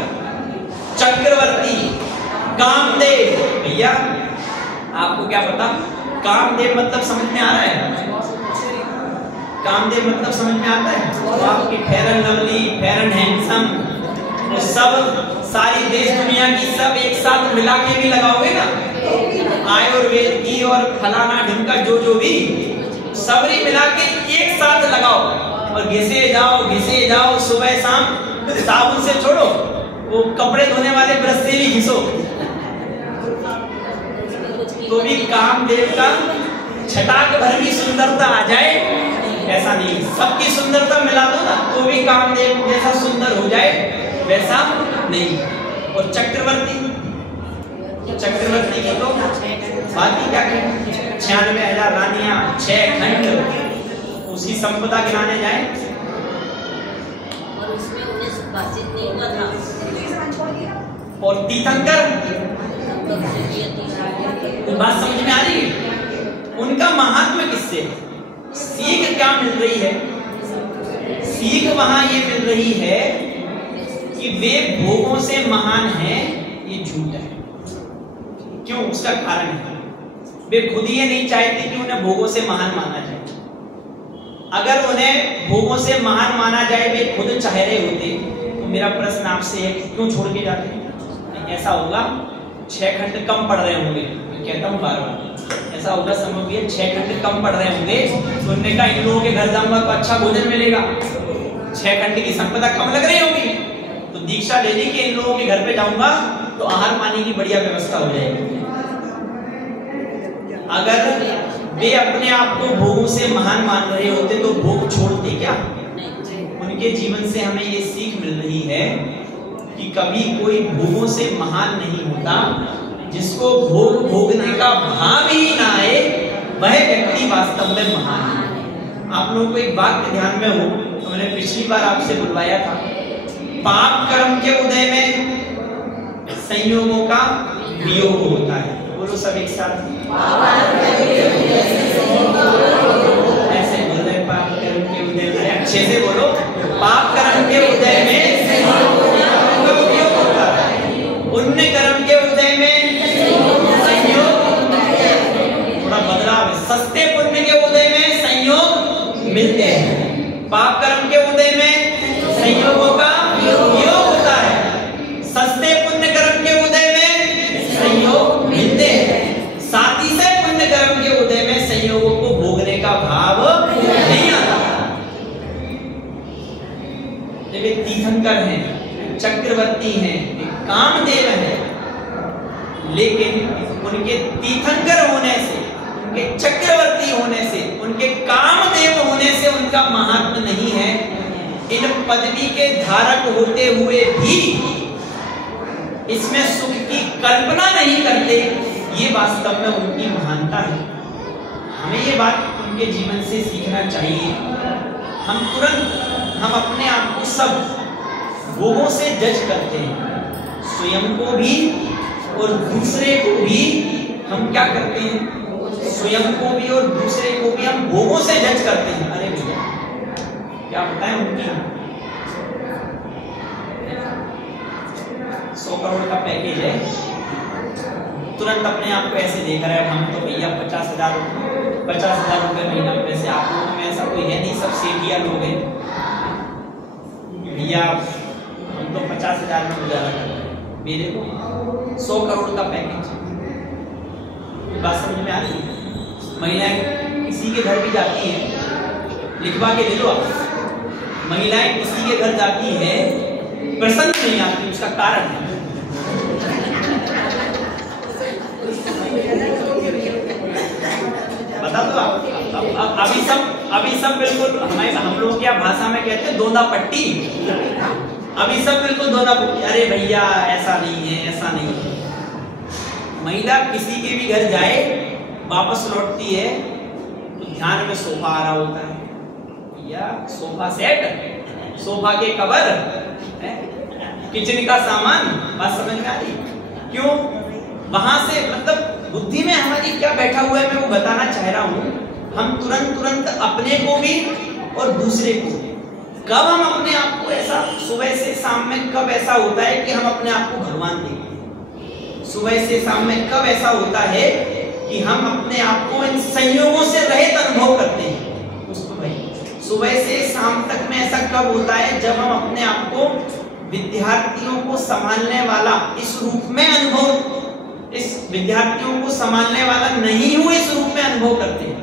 चक्रवर्ती, कामदेव। भैया आपको क्या पता कामदेव मतलब समझ में आ रहा है? कामदेव मतलब समझ में आता है? तो आपकी fair and lovely, fair and handsome, वो सब सारी देश दुनिया की सब एक साथ मिला के भी लगाओगे ना, आयुर्वेद की और फलाना ढंग का जो भी सबरी मिला के एक साथ लगाओ और घिसे जाओ सुबह शाम। साबुन से छोड़ो, वो कपड़े धोने वाले ब्रश से भी घिसो, तो भी कामदेव का छटाक भर भी सुंदरता आ जाए ऐसा नहीं। सबकी सुंदरता मिला दो ना तो भी कामदेव जैसा सुंदर हो जाए वैसा नहीं। और चक्रवर्ती की तो बात ही क्या करें? 96,000 रानियां, 6 खंड, उसकी संपदा गिनाने जाए और उसमें उन्हें सुभाषित नहीं हुआ था। और तीर्थंकर, बात समझ में आ रही है? उनका महात्म्य किससे, सीख क्या मिल रही है? सीख वहां ये मिल रही है कि वे भोगों से महान हैं, ये झूठ है। क्यों? उसका कारण है वे खुद ये नहीं चाहते कि उन्हें भोगों से महान माना जाए। अगर उन्हें भोगों से महान माना जाए, वे खुद चाह रहे होते, तो मेरा प्रश्न आपसे है क्यों छोड़ के जाते हैं? ऐसा होगा 6 खंड कम पढ़ रहे होंगे, मैं कहता हूँ बार बार, ऐसा होगा समझ भैया 6 खंड कम पढ़ रहे होंगे, तो उन्होंने कहा इन लोगों के घर जाऊंगा तो अच्छा भोजन मिलेगा, 6 खंड की संपदा कम लग रही होगी, तो दीक्षा ले ली कि इन लोगों के घर पे जाऊंगा तो आहार पानी की बढ़िया व्यवस्था हो जाएगी। अगर वे अपने आप को भोगों से महान मान रहे होते तो भोग छोड़ते क्या? उनके जीवन से हमें ये सीख मिल रही है कि कभी कोई भोगों से महान नहीं होता। जिसको भोग भोगने का भाव ही ना आए वह व्यक्ति वास्तव में महान है। आप लोगों को एक बात ध्यान में हो, तो मैंने पिछली बार आपसे बुलवाया था, पाप कर्म के उदय में संयोगों का वियोग होता है। बोलो सब एक साथ, ऐसे बोल रहे, पाप कर्म के उदय में, अच्छे से बोलो, पाप कर्म के उदय में संयोगों का वियोग होता है, पुण्य कर्म के उदय में संयोग, थोड़ा बदलाव है, सस्ते पुण्य के उदय में संयोग मिलते हैं, पाप कर्म के उदय में संयोगों का वियोग होता है, सस्ते पुण्य कर्म के उदय में संयोग मिलते हैं, साथ ही से पुण्य कर्म के उदय में संयोगों को भोगने का भाव नहीं आता। जब एक तीर्थंकर हैं, चक्रवर्ती हैं, कामदेव हैं, लेकिन उनके तीर्थंकर होने से, उनके चक्रवर्ती होने से, उनके कामदेव होने से उनका महात्म नहीं है। इन पदवी के धारक होते हुए भी इसमें सुख की कल्पना नहीं करते, ये वास्तव में उनकी महानता है। हमें ये बात उनके जीवन से सीखना चाहिए। हम अपने आप को सब भोगों से जज करते हैं, स्वयं को भी और दूसरे को भी। हम क्या करते हैं? स्वयं को भी और दूसरे को भी हम भोगों से जज करते हैं। अरे भैया क्या बताएं, उनकी 100 करोड़ का पैकेज है, तुरंत अपने आप को ऐसे देख रहे हैं हम तो भैया 50,000 रुपए महीना में पैसे। आप लोगों में ऐसा कोई है नहीं, सब सेठिया लोग हैं भैया, हम तो 50,000 में गुजारा कर रहे हैं, मेरे को 100 करोड़ का पैकेज। बात समझ में आ रही है? महिलाएं किसी के घर भी जाती हैं, लिखवा के ले लो आप, महिलाएं किसी के घर जाती है, प्रसन्न नहीं आती, उसका कारण है बता दो आप। अभी सब बिल्कुल हम लोग क्या भाषा में कहते हैं दोना पट्टी, अभी सब बिल्कुल दोना पट्टी। अरे भैया ऐसा नहीं है, ऐसा नहीं है। महिला किसी के भी घर जाए, वापस लौटती है तो ध्यान में सोफा आ रहा होता है, भैया सोफा सेट, सोफा के कवर, किचन का सामान। बात समझ में आ रही? क्यों? वहां से मतलब बुद्धि में हमारी क्या बैठा हुआ है, मैं वो बताना चाह रहा हूं। हम तुरंत अपने को भी और दूसरे को भी, कब हम अपने आप को ऐसा, सुबह से शाम में कब ऐसा होता है कि हम अपने आप को भगवान देखते? सुबह से शाम में कब ऐसा होता है कि हम अपने आप को इन संयोगों से रहित अनुभव करते हैं? उसको भाई सुबह से शाम तक में ऐसा कब होता है जब हम अपने आप को विद्यार्थियों को संभालने वाला इस रूप में अनुभव, इस विद्यार्थियों को संभालने वाला नहीं हुए इस रूप में अनुभव करते हैं।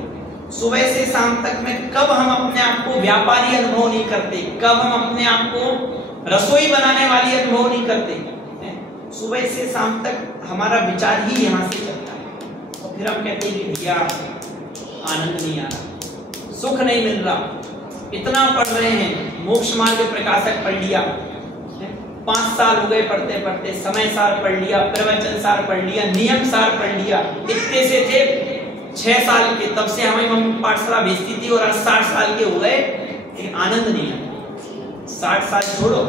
सुबह से शाम तक में कब हम अपने आप को व्यापारी अनुभव नहीं करते, कब हम अपने आप को रसोई बनाने वाली अनुभव नहीं करते। सुबह से शाम तक हमारा विचार ही यहाँ से चलता है, और फिर हम कहते हैं कि भैया आनंद नहीं आ रहा, सुख नहीं मिल रहा, इतना पढ़ रहे हैं, मोक्ष मार्ग प्रकाशक पढ़ लिया, 5 साल हो गए पढ़ते पढ़ते, समय सार पढ़ लिया, प्रवचन सार पढ़ लिया, नियम सार पढ़ लिया, इतने से थे 6 साल के, तब से हमारी मम्मी पाठशाला भेजती थी, और आज 60 साल के हो गए, आनंद नहीं है। 60 साल छोड़ो,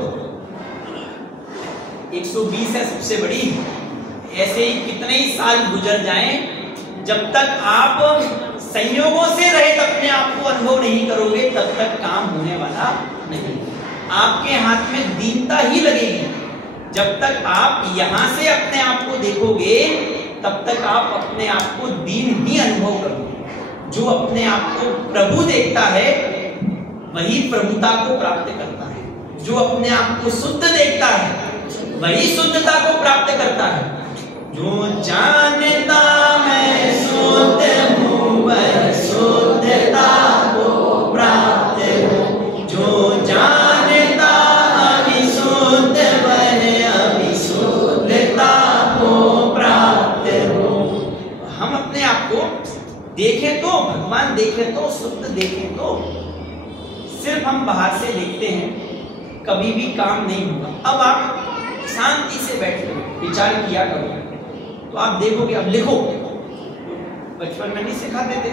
120 है सबसे बड़ी। ऐसे ही कितने ही साल गुजर जाएं, जब तक आप संयोगों से रहित अपने आप को अनुभव नहीं करोगे तब तक काम होने वाला नहीं। आपके हाथ में दीनता ही लगेगी। जब तक आप यहां से अपने आप को देखोगे तब तक आप अपने आप को दीन ही अनुभव करोगे। जो अपने आप को प्रभु देखता है वही प्रभुता को प्राप्त करता है। जो अपने आप को शुद्ध देखता है वही शुद्धता को प्राप्त करता है। जो जानता मैं शुद्ध हूँ वह शुद्धता को प्राप्त हूँ। जो जानता अविशुद्ध वह अविशुद्धता को प्राप्त हूँ। हम अपने आप को देखें तो, भगवान देखें तो, शुद्ध देखें तो, सिर्फ हम बाहर से देखते हैं, कभी भी काम नहीं होगा। अब आप शांति से बैठो, विचार किया करो, तो आप देखोगे। अब लिखो, बचपन में नहीं सिखाते थे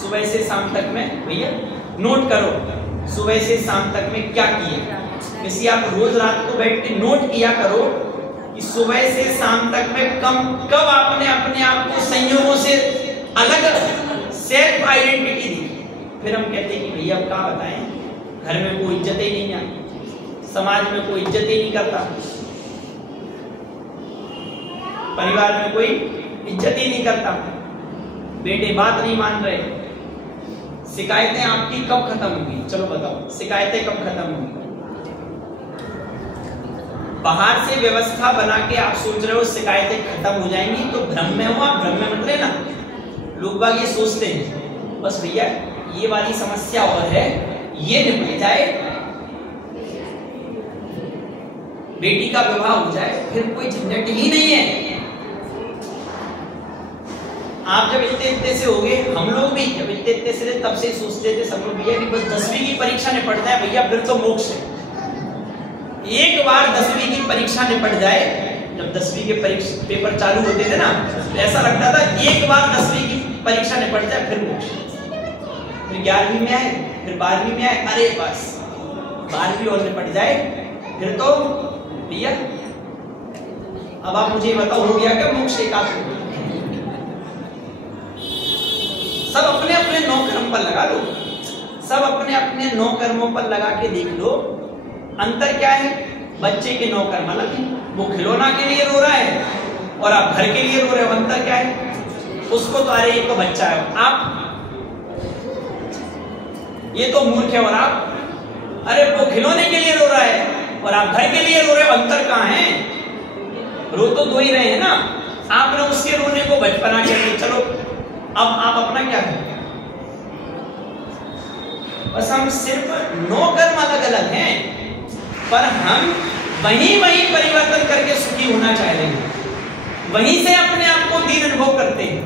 सुबह से शाम तक में, भैया नोट करो सुबह से शाम तक में क्या किए। किसी आप रोज रात को बैठ के नोट किया करो कि सुबह से शाम तक में कब आपने अपने आप को संयोगों से अलग सेल्फ आइडेंटिटी दी। फिर हम कहते हैं कि भैया अब क्या बताएं, घर में कोई इज्जत ही नहीं है, समाज में कोई इज्जत ही नहीं करता, परिवार में कोई इज्जत ही नहीं करता, बेटे बात नहीं मान रहे। शिकायतें आपकी कब खत्म होंगी? चलो बताओ, शिकायतें कब खत्म होंगी? बाहर से व्यवस्था बना के आप सोच रहे हो शिकायतें खत्म हो जाएंगी, तो भ्रम में हो आप, भ्रम में मत लेना। लोग बाग ये सोचते हैं बस भैया ये वाली समस्या और है, ये निपट जाए, बेटी का विवाह हो जाए, फिर कोई झंझट ही नहीं है। आप जब इतने से हो गए, हम लोग भी जब इतने से तब से सोचते थे सब लोग भैया कि बस 10वीं की परीक्षा निपट जाए भैया, फिर तो मोक्ष है। एक बार 10वीं की परीक्षा निपट जाए, जब 10वीं के परीक्षा पेपर चालू होते थे ना, तो ऐसा लगता था एक बार 10वीं की परीक्षा निपट जाए फिर मोक्ष। फिर 11वीं में आए, फिर 12वीं में आए, अरे बस 12वीं और निपट जाए फिर तो भैया। अब आप मुझे बताओ हो गया क्या मोक्ष? एक आप सब अपने अपने 9 कर्म पर लगा लो, सब अपने अपने 9 कर्मों पर लगा के देख लो, अंतर क्या है? बच्चे के 9 कर्म अलग है, वो खिलौना के लिए रो रहा है और आप घर के लिए रो रहे हो, अंतर क्या है? उसको तो अरे ये तो बच्चा है, आप ये तो मूर्ख है, और आप अरे वो खिलौने के लिए रो रहा है और आप घर के लिए रो रहे हो, अंतर कहां है? रो तो 2 ही रहे हैं ना। आपने उसके रोने को बचपना कहते, चलो अब आप अपना क्या करें? बस हम सिर्फ 9 कर्म अलग अलग हैं, पर हम वहीं परिवर्तन करके सुखी होना चाह रहे हैं, वहीं से अपने आप को दीन अनुभव करते हैं,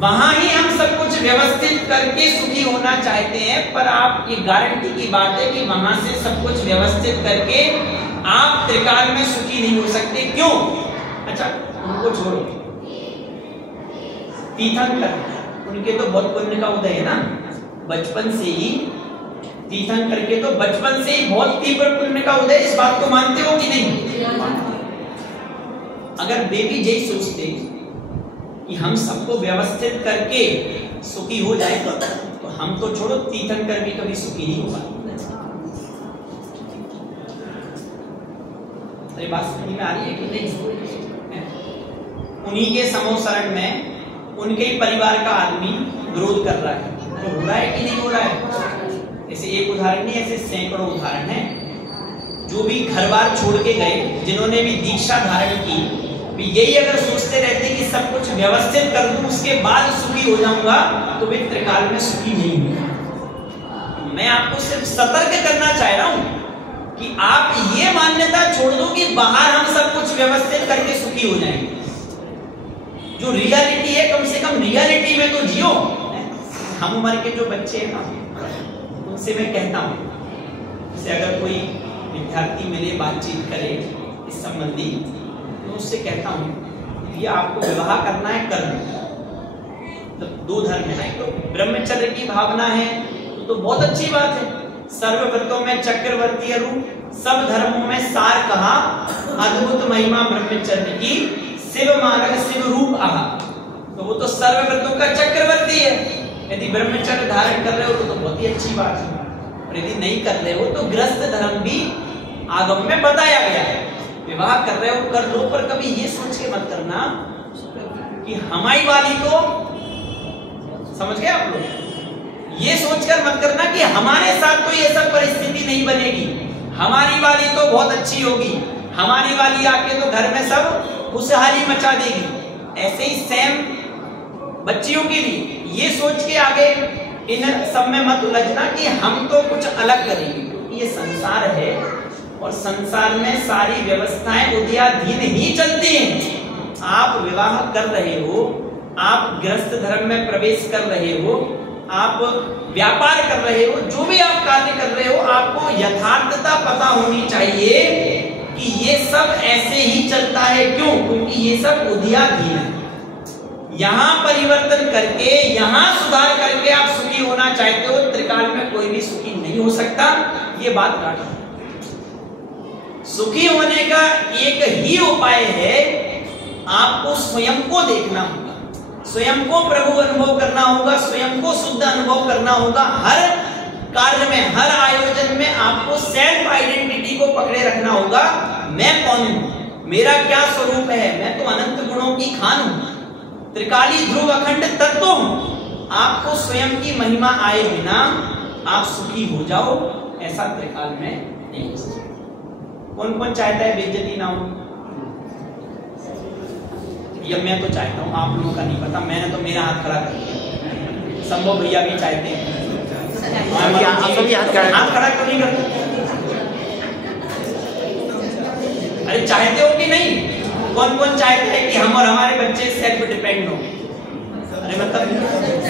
वहां ही हम सब कुछ व्यवस्थित करके सुखी होना चाहते हैं। पर आप ये गारंटी की बात है कि वहां से सब कुछ व्यवस्थित करके आप त्रिकाल में सुखी नहीं हो सकते। क्यों? अच्छा उनको छोड़ो, तीर्थंकर उनके तो बहुत पुण्य का उदय है ना, बचपन से ही तीर्थंकर के तो बचपन से ही बहुत तीव्र पुण्य का उदय। इस बात को मानते हो कि नहीं? अगर बेबी यही सोचते कि हम सबको व्यवस्थित करके सुखी हो जाए तो हम तो छोड़ो, तीर्थंकर भी कभी सुखी नहीं होगा। अरे बात समझ में आ रही है कि नहीं? उन्हीं के समोसरण में उनके ही परिवार का आदमी विरोध कर रहा है, तो हो रहा है कि नहीं हो रहा है? ऐसे एक उदाहरण नहीं, ऐसे सैकड़ों उदाहरण हैं। जो भी घर बार छोड़ के गए, जिन्होंने भी दीक्षा धारण की, भी यही अगर सोचते रहते कि सब कुछ व्यवस्थित कर दूं उसके बाद सुखी हो जाऊंगा, तो वे त्रिकाल में सुखी नहीं होंगे। मैं आपको सिर्फ सतर्क करना चाह रहा हूं कि आप ये मान्यता छोड़ दो कि बाहर हम सब कुछ व्यवस्थित करके सुखी हो जाएंगे। जो रियलिटी है, कम से कम रियलिटी में तो जियो। हम उम्र के जो बच्चे हैं ना, उनसे मैं कहता हूँ, जैसे अगर कोई विद्यार्थी मिले बातचीत करे इस संबंधी, तो उससे कहता हूँ ये आपको विवाह करना है कर लो। तो 2 धर्म है, तो ब्रह्मचर्य की भावना है तो बहुत अच्छी बात है। सर्वव्रतों में चक्रवर्ती रूप, सब धर्मों में सार कहा, अद्भुत महिमा ब्रह्मचर्य की, शिव मार्ग शिव रूप आहा। तो वो तो सर्वव्रतों का चक्रवर्ती है। यदि ब्रह्मचर्य धारण कर रहे हो तो बहुत ही अच्छी बात है, और यदि नहीं कर रहे हो तो गृहस्थ धर्म भी आगम में बताया गया है। विवाह कर रहे हो कर लो, पर कभी ये सोच के मत करना कि हमारी वाली तो, समझ गए आप लोग, ये सोचकर मत करना कि हमारे साथ तो ये सब परिस्थिति नहीं बनेगी, हमारी वाली तो बहुत अच्छी होगी, हमारी वाली आके तो घर में सब खुशहाली मचा देगी। ऐसे ही सेम बच्चियों के लिए ये सोच के आगे इन सब में मत उलझना कि हम तो कुछ अलग करेंगे, क्योंकि ये संसार है और संसार में सारी व्यवस्थाएं उदयाधीन ही चलती हैं। आप विवाह कर रहे हो, आप गृहस्थ धर्म में प्रवेश कर रहे हो, आप व्यापार कर रहे हो, जो भी आप कार्य कर रहे हो, आपको यथार्थता पता होनी चाहिए कि ये सब ऐसे ही चलता है। क्यों? क्योंकि ये सब उदयाधीन है। यहां परिवर्तन करके, यहां सुधार करके आप सुखी होना चाहते हो, त्रिकाल में कोई भी सुखी नहीं हो सकता। ये बात गाढ़ी। सुखी होने का एक ही उपाय है, आपको स्वयं को देखना होगा, स्वयं को प्रभु अनुभव करना होगा, स्वयं को शुद्ध अनुभव करना होगा। हर कार्य में, हर आयोजन में आपको सेल्फ आइडेंटिटी को पकड़े रखना होगा। मैं कौन हूं, मेरा क्या स्वरूप है, मैं तो अनंत गुणों की खान हूं, त्रिकाली ध्रुव अखंड तत्व हूं। आपको स्वयं की महिमा आए बिना आप सुखी हो जाओ, ऐसा त्रिकाल में नहीं हो सकता। कौन कौन चाहता है बेइज्जती ना हो? या मैं तो चाहता हूं, आप लोगों का नहीं पता, मैंने तो मेरा हाथ खड़ा कर दिया। संभव भैया भी चाहते हैं, हाथ खड़ा क्यों नहीं करते? अरे चाहते हो कि नहीं? कौन कौन चाहते हैं कि हम और हमारे बच्चे सेल्फ डिपेंड हो? अरे मतलब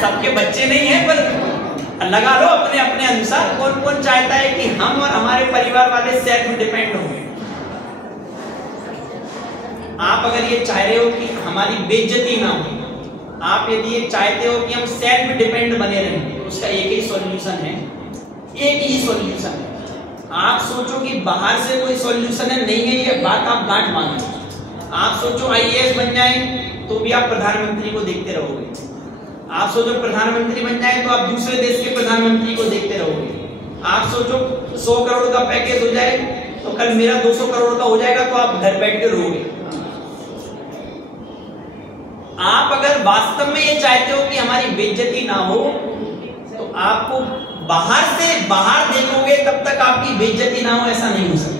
सबके बच्चे नहीं है, पर लगा लो अपने अपने अनुसार। कौन कौन चाहता है कि हम और हमारे परिवार वाले सेल्फ डिपेंड हो? आप अगर ये चाह रहे हो कि हमारी बेइज्जती ना हो, आप यदि ये चाहते हो कि हम सेल्फ डिपेंड बने रहें, उसका एक ही सॉल्यूशन है, एक ही सॉल्यूशन है। आप सोचो कि बाहर से कोई सॉल्यूशन है, नहीं है, ये बात आप गांठ मानो। आप सोचो IAS बन जाए तो भी आप प्रधानमंत्री को देखते रहोगे। आप सोचो प्रधानमंत्री बन जाए तो आप दूसरे देश के प्रधानमंत्री को देखते रहोगे। आप सोचो 100 करोड़ का पैकेज हो जाए तो कल मेरा 200 करोड़ का हो जाएगा तो आप घर बैठ के रहोगे। आप अगर वास्तव में ये चाहते हो कि हमारी बेइज्जती ना हो, तो आपको बाहर से बाहर देखोगे तब तक आपकी बेइज्जती ना हो, ऐसा नहीं हो सकता।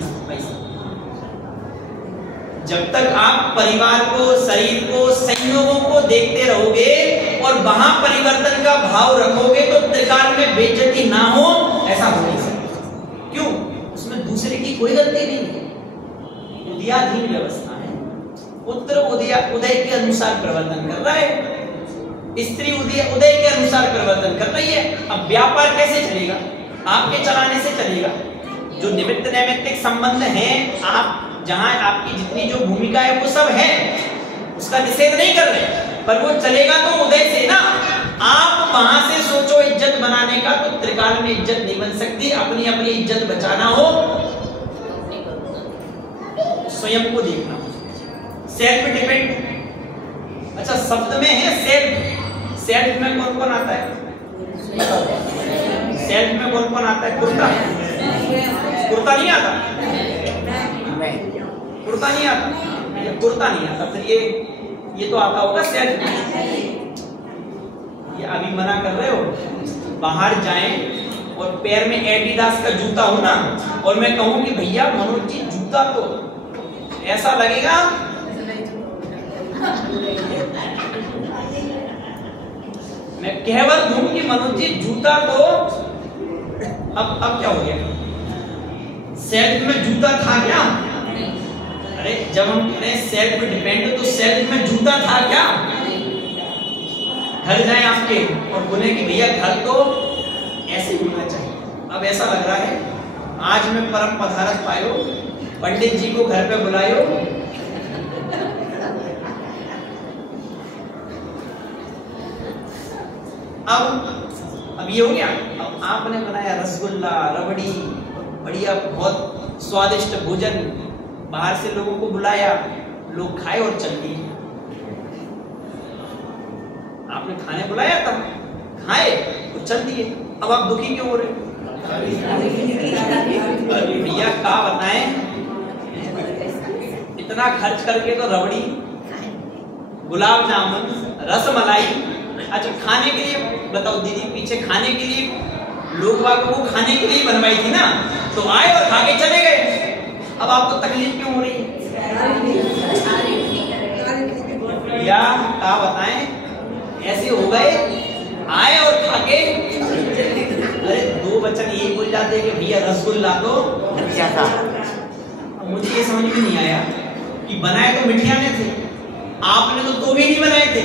जब तक आप परिवार को, शरीर को, संयोगों को देखते रहोगे और वहां परिवर्तन का भाव रखोगे, तो त्रिकाल में बेइज्जती ना हो, ऐसा हो नहीं सकता। क्यों? उसमें दूसरे की कोई गलती नहीं है, उदयाधीन व्यवस्था है। पुत्र उदय के अनुसार प्रवर्तन कर रहा है, स्त्री उदय के अनुसार प्रवर्तन कर रही है। अब व्यापार कैसे चलेगा? आपके चलाने से चलेगा। जो निमित्त नैमित्तिक संबंध हैं, आप जहां आपकी जितनी जो भूमिका है वो सब है, उसका निषेध नहीं कर रहे, पर वो चलेगा तो उदय से ना। आप वहां से सोचो इज्जत बनाने का, तो त्रिकाल में इज्जत नहीं बन सकती। अपनी अपनी इज्जत बचाना हो, स्वयं को देखना, सेल्फ डिपेंड। अच्छा, शब्द में है सेल्फ, सेल्फ में कौन कौन आता है? सेल्फ में कौन कौन आता है? कुर्ता, कुर्ता नहीं आता, कुर्ता नहीं आता, कुर्ता नहीं आता, फिर ये तो आता होगा सेल्फ। ये अभी मना कर रहे हो, बाहर जाएं और पैर में एडिडास का जूता हो ना, और मैं कहूं कि भैया मनोज जी जूता तो ऐसा लगेगा, मैं कहवत हूं कि मनोज जी जूता तो अब क्या हो गया? सेल्फ में जूता था क्या? अरे जब हम कह रहे हैं सेल्फ डिपेंड, तो सेल्फ में जूता था क्या? घर जाए आपके और बोले कि भैया घर तो ऐसे होना चाहिए। अब ऐसा लग रहा है आज मैं परम पधारत पायो, पंडित जी को घर पे बुलायो, अब ये हो गया। अब आपने बनाया रसगुल्ला, रबड़ी, बढ़िया बहुत स्वादिष्ट भोजन, बाहर से लोगों को बुलाया, लोग खाए और चल दिए। आपने खाने बुलाया था, खाए और चल दिए। अब आप दुखी क्यों हो रहे? अरे भैया क्या बताएं, इतना खर्च करके तो रबड़ी, गुलाब जामुन, रसमलाई, अच्छा खाने के लिए बताओ दीदी, पीछे खाने के लिए लोग बागों को खाने के लिए बनवाई थी ना, तो आए और खा के चले गए। अब आपको तकलीफ क्यों हो रही है? या क्या बताएं, ऐसे हो गए आए और खाके अरे दो वचन यही बोल जाते कि भैया रसगुल्ला तो मुझे ये समझ में नहीं आया कि बनाए तो मिठियाने थे, आपने तो भी नहीं बनाए थे।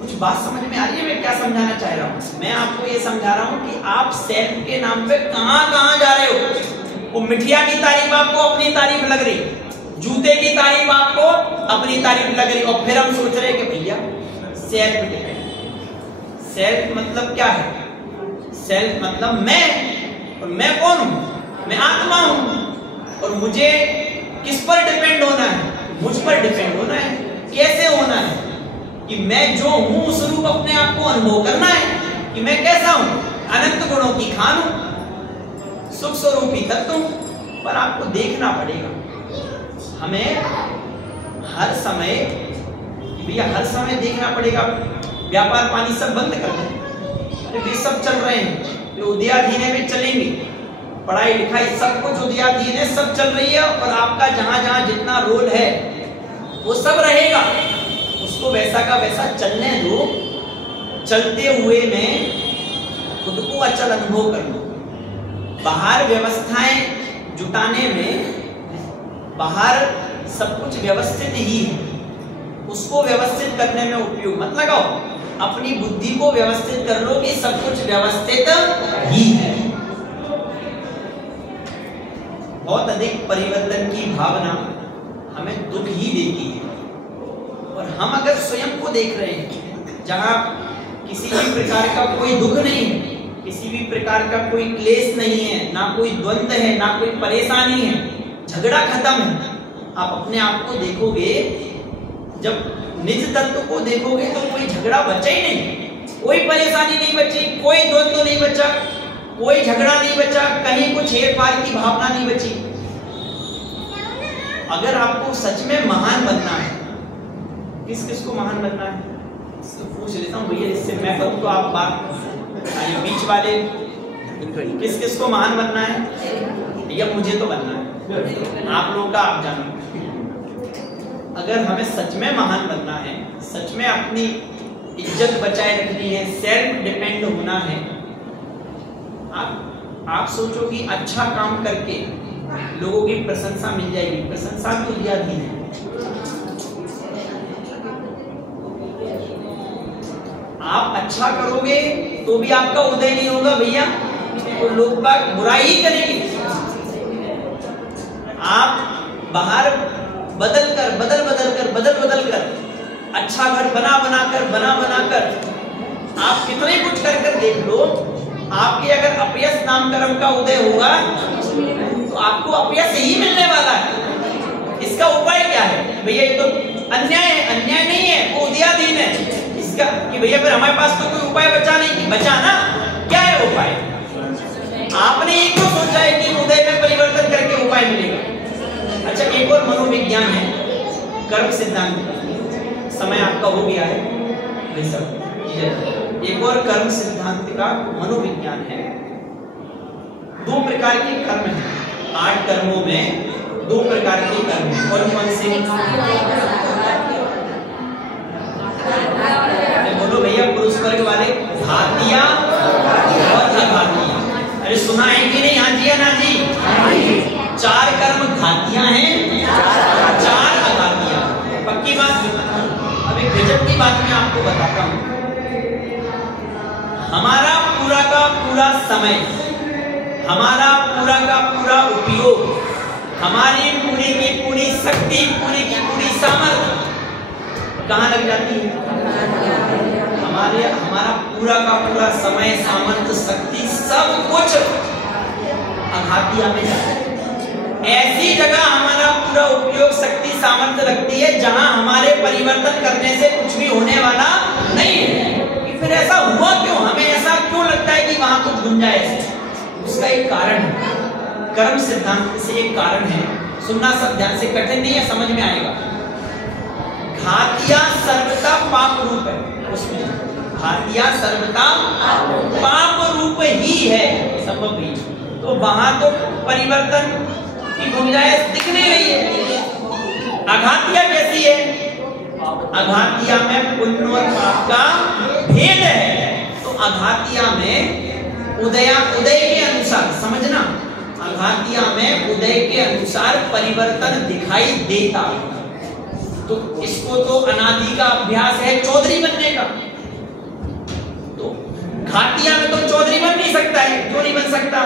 कुछ बात समझ में आ रही है मैं क्या समझाना चाह रहा हूँ? मैं आपको ये समझा रहा हूँ कि आप सेल्फ के नाम पे कहाँ जा रहे हो। वो मिठिया की तारीफ आपको अपनी तारीफ लग रही, जूते की तारीफ आपको अपनी तारीफ लग रही, और फिर हम सोच रहे कि भैया सेल्फ डिपेंड। सेल्फ मतलब क्या है? सेल्फ मतलब मैं, और मैं कौन हूं? मैं आत्मा हूं, और मुझे किस पर डिपेंड होना है? मुझ पर डिपेंड होना है। कैसे होना है? कि मैं जो हूं उस रूप अपने आप को अनुभव करना है कि मैं कैसा हूं, अनंत गुणों की खान हूं, सुख स्वरूपी तत्व हूं। पर आपको देखना पड़ेगा, हमें हर समय, भैया हर समय देखना पड़ेगा। व्यापार पानी सब बंद कर दें, अरे वे सब चल रहे हैं, वे उदयाधीन में चलेंगे, पढ़ाई लिखाई सब कुछ उदयाधीन है, सब चल रही है, और आपका जहां जहां जितना रोल है वो सब रहेगा, उसको वैसा का वैसा चलने दो। चलते हुए में खुद को अचल अनुभव कर लो। बाहर व्यवस्थाएं जुटाने में, बाहर सब कुछ व्यवस्थित ही है, उसको व्यवस्थित करने में उपयोग मत लगाओ। अपनी बुद्धि को व्यवस्थित कर लो कि सब कुछ व्यवस्थित ही है। बहुत अधिक परिवर्तन की भावना हमें दुख ही देती है, और हम अगर स्वयं को देख रहे हैं जहां किसी भी प्रकार का कोई दुख नहीं है, किसी भी प्रकार का कोई क्लेश नहीं है, ना कोई द्वंद्व है, ना कोई परेशानी है, झगड़ा खत्म है। आप अपने आप को देखोगे, जब निज तत्व को देखोगे तो कोई झगड़ा बचा ही नहीं, कोई परेशानी नहीं बची, कोई द्वंद्व नहीं बचा, कोई झगड़ा नहीं बचा, कहीं कुछ हेर-फेर की भावना नहीं बची। अगर आपको सच में महान बनना है, किस किस को महान बनना है? तो पूछ लेता हूँ भैया, इससे मैं कहूँ तो आप बात बीच वाले, किस किस को महान बनना है? भैया मुझे तो बनना है, आप लोगों का आप जानो। अगर हमें सच में महान बनना है, सच में अपनी इज्जत बचाए रखनी है, सेल्फ डिपेंड होना है, आप सोचो कि अच्छा काम करके लोगों की प्रशंसा मिल जाएगी। प्रशंसा तो उदयाधीन है। आप अच्छा करोगे तो भी आपका उदय नहीं होगा भैया, तो लोग बाग बुराई ही करेंगे। आप बाहर बदल कर अच्छा घर बना कर आप कितने कुछ कर देख लो, आपके अगर अपयश नाम कर्म का उदय होगा तो आपको अपयश ही मिलने वाला है। इसका उपाय क्या है भैया? ये तो अन्याय है, अन्याय नहीं है, वो उदयाधीन है। इसका कि भैया फिर हमारे पास तो कोई उपाय बचा नहीं, कि बचा ना, क्या है उपाय? आपने एक तो सोचा है कि उदय में परिवर्तन करके उपाय मिलेगा। अच्छा, एक और मनोविज्ञान है, कर्म सिद्धांत। समय आपका हो गया है भाई सब। एक और कर्म सिद्धांत का मनोविज्ञान है। 2 प्रकार के कर्म हैं। 8 कर्मों में 2 प्रकार के कर्म हैं। कौन से? बोलो भैया, पुरुष वर्ग वाले, घातिया और अघातिया। अरे सुना है कि नहीं? हाँ जी या ना जी? 4 कर्म घातिया हैं, 4 अघातिया। पक्की बात। अब एक गजब की बात मैं आपको बताता हूँ। हमारा पूरा का पूरा समय, हमारा पूरा का पूरा उपयोग, हमारी पूरी की पूरी शक्ति, पूरी की पूरी सामर्थ्य कहाँ लग जाती है? हमारा पूरा का पूरा समय, सामर्थ्य, शक्ति, सब कुछ अघातिया में जाता है। ऐसी जगह हमारा पूरा उपयोग, शक्ति, सामर्थ्य लगती है जहां हमारे परिवर्तन करने से कुछ भी होने वाला नहीं है। फिर ऐसा हुआ क्यों? हमें ऐसा क्यों लगता है कि वहां कुछ गुंजाइश है? उसका एक कारण है, कर्म सिद्धांत से एक कारण है। सुनना सब ध्यान से, कठिन नहीं है, समझ में आएगा। घातिया सर्वथा पाप रूप है। उसमें घातिया सर्वथा पाप रूप ही है, संभव ही। तो वहां तो परिवर्तन की गुंजाइश दिख नहीं रही है। अघातिया कैसी है? अघातिया में पुण्य और पाप का भेद है। तो अघातिया में उदय के अनुसार, समझना, अघातिया में उदय के अनुसार परिवर्तन दिखाई देता। तो इसको तो अनादि का अभ्यास है चौधरी बनने का। तो घाटिया में तो चौधरी बन नहीं सकता है। क्यों नहीं बन सकता?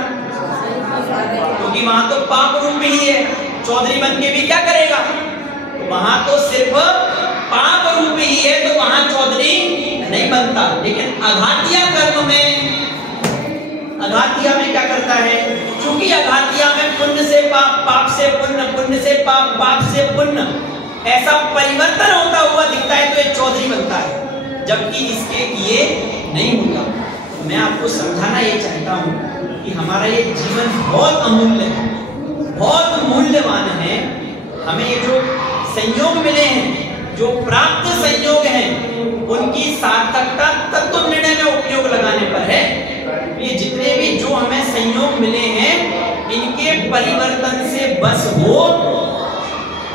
क्योंकि वहां तो पाप रूप ही है। चौधरी बन के भी क्या करेगा? वहां तो सिर्फ पाप रूप ही है, तो वहां चौधरी नहीं बनता। लेकिन अघातिया कर्म में, अघातिया में क्या करता है? क्योंकि अघातिया में पुण्य से पाप, पाप से पुण्य, पुण्य से पाप, पाप से पुण्य, ऐसा परिवर्तन होता हुआ दिखता है, तो ये चौधरी बनता है, जबकि इसके किए नहीं होता। तो मैं आपको समझाना ये चाहता हूं कि हमारा ये जीवन बहुत अमूल्य है, बहुत मूल्यवान है। हमें ये जो संयोग मिले हैं, जो प्राप्त संयोग हैं, उनकी सार्थकता तत्व निर्णय में उपयोग लगाने पर है। ये जितने भी जो हमें संयोग मिले हैं, इनके परिवर्तन से बस हो,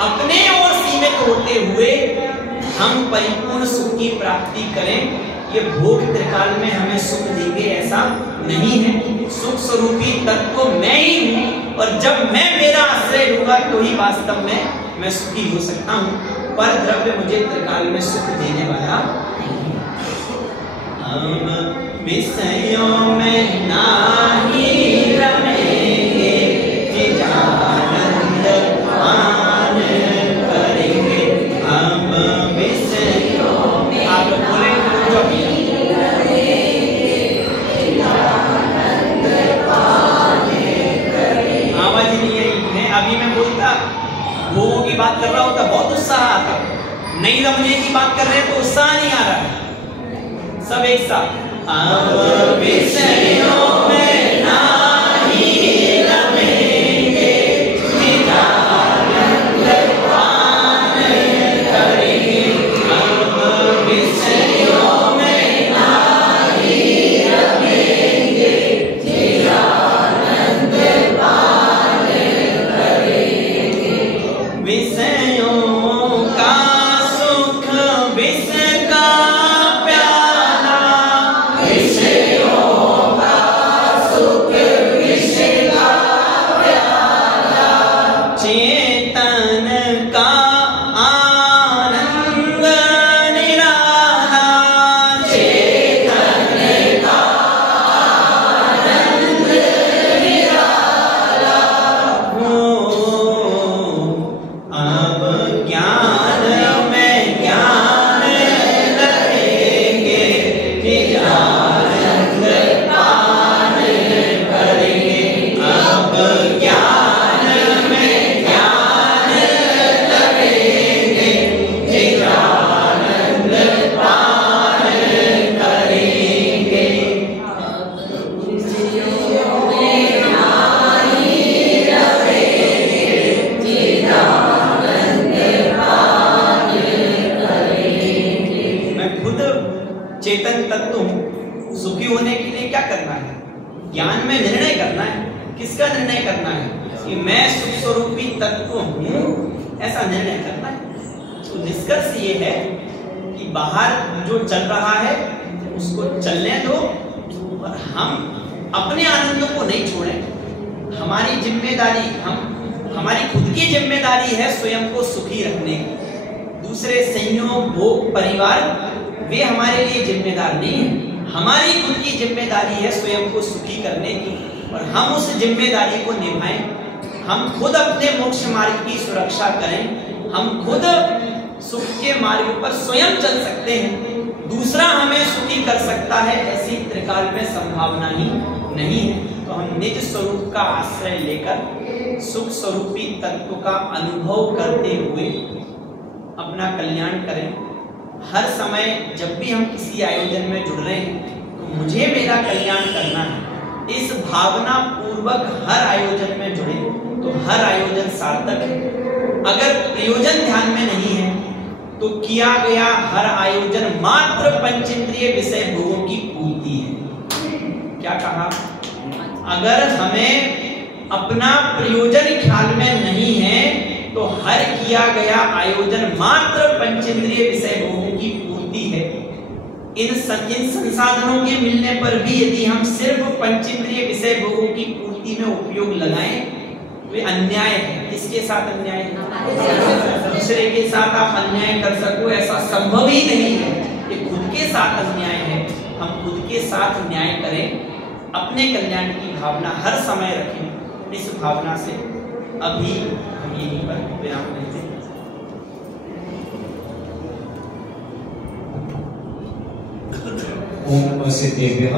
अपने ओर सीमित होते हुए हम परिपूर्ण सुख की प्राप्ति करें। ये भोग त्रिकाल में हमें सुख देंगे ऐसा नहीं है। सुख स्वरूपी तत्व मैं ही हूँ, और जब मैं मेरा आश्रय लूंगा तो ही वास्तव में मैं सुखी हो सकता हूँ। पर द्रव्य मुझे त्रिकाल में सुख देने वाला हम विषयों में नाही रमेंगे, चिदानंद पान करेंगे। हम विषयों में, आप बोले जो आवाज नहीं आई है। अभी मैं बोलता भोगों की बात कर रहा होता, बहुत उत्साह आता। नहीं रमने की बात कर रहे हैं तो उत्साह नहीं आ रहा है। सब एक साथ, अब विषयों में नाही रमेंगे, चिदानंद पान करेंगे। अब विषयों में नाही रमेंगे, चिदानंद पान करेंगे। विषयों का सुख विष का प्याला, विषयों का सुख विष का प्याला, चेतन का आनंद निराला, चेतन का आनंद निराला। अब ज्ञान में ज्ञान रहेंगे, चिदानंद पान करेंगे। अब ज्ञान में ज्ञान रहेंगे, चिदानंद पान करेंगे। मैं खुद चेतन तत्व हूँ। सुखी होने के लिए क्या करना है? ज्ञान में निर्णय करना है। किसका निर्णय करना है? कि मैं सुख स्वरूपी तत्व हूँ, ऐसा निर्णय करना है। तो निष्कर्ष ये है कि बाहर जो चल रहा है उसको चलने दो, और हम अपने आनंदों को नहीं छोड़ें। हमारी जिम्मेदारी, हमारी खुद की जिम्मेदारी है स्वयं को सुखी रखने की। दूसरे संयोग, भोग, परिवार, वे हमारे लिए जिम्मेदार नहीं है। हमारी खुद की जिम्मेदारी है स्वयं को सुखी करने की, और हम उस जिम्मेदारी को निभाएं। हम खुद अपने मोक्ष मार्ग की सुरक्षा करें। हम खुद सुख के मार्ग पर स्वयं चल सकते हैं। दूसरा हमें सुखी कर सकता है, ऐसी त्रिकाल में संभावना ही नहीं है। तो हम निज स्वरूप का आश्रय लेकर सुख स्वरूपी तत्व का अनुभव करते हुए अपना कल्याण करें। हर समय जब भी हम किसी आयोजन में जुड़ रहे हैं तो मुझे मेरा कल्याण करना है, इस भावना पूर्वक हर आयोजन में जुड़े तो हर आयोजन सार्थक है। अगर प्रयोजन ध्यान में नहीं है तो किया गया हर आयोजन मात्र पंचेंद्रिय विषय भोगों की पूर्ति है। क्या कहा? अगर हमें अपना प्रयोजन ख्याल में नहीं है तो हर किया गया आयोजन मात्र पंचेंद्रिय विषय भोगों की पूर्ति है। इन संसाधनों के मिलने पर भी यदि हम सिर्फ पंचेंद्रिय विषय भोगों की पूर्ति में उपयोग लगाएं वे अन्याय है। किसके साथ अन्याय है? दूसरे के साथ आप अन्याय कर सको ऐसा संभव ही नहीं है। ये खुद के साथ अन्याय है। हम खुद के साथ न्याय करें, अपने कल्याण की भावना हर समय रखें। इस भावना से अभी हम यहीं पर विराम लेते हैं। ओम नमः सिद्धेभ्यः।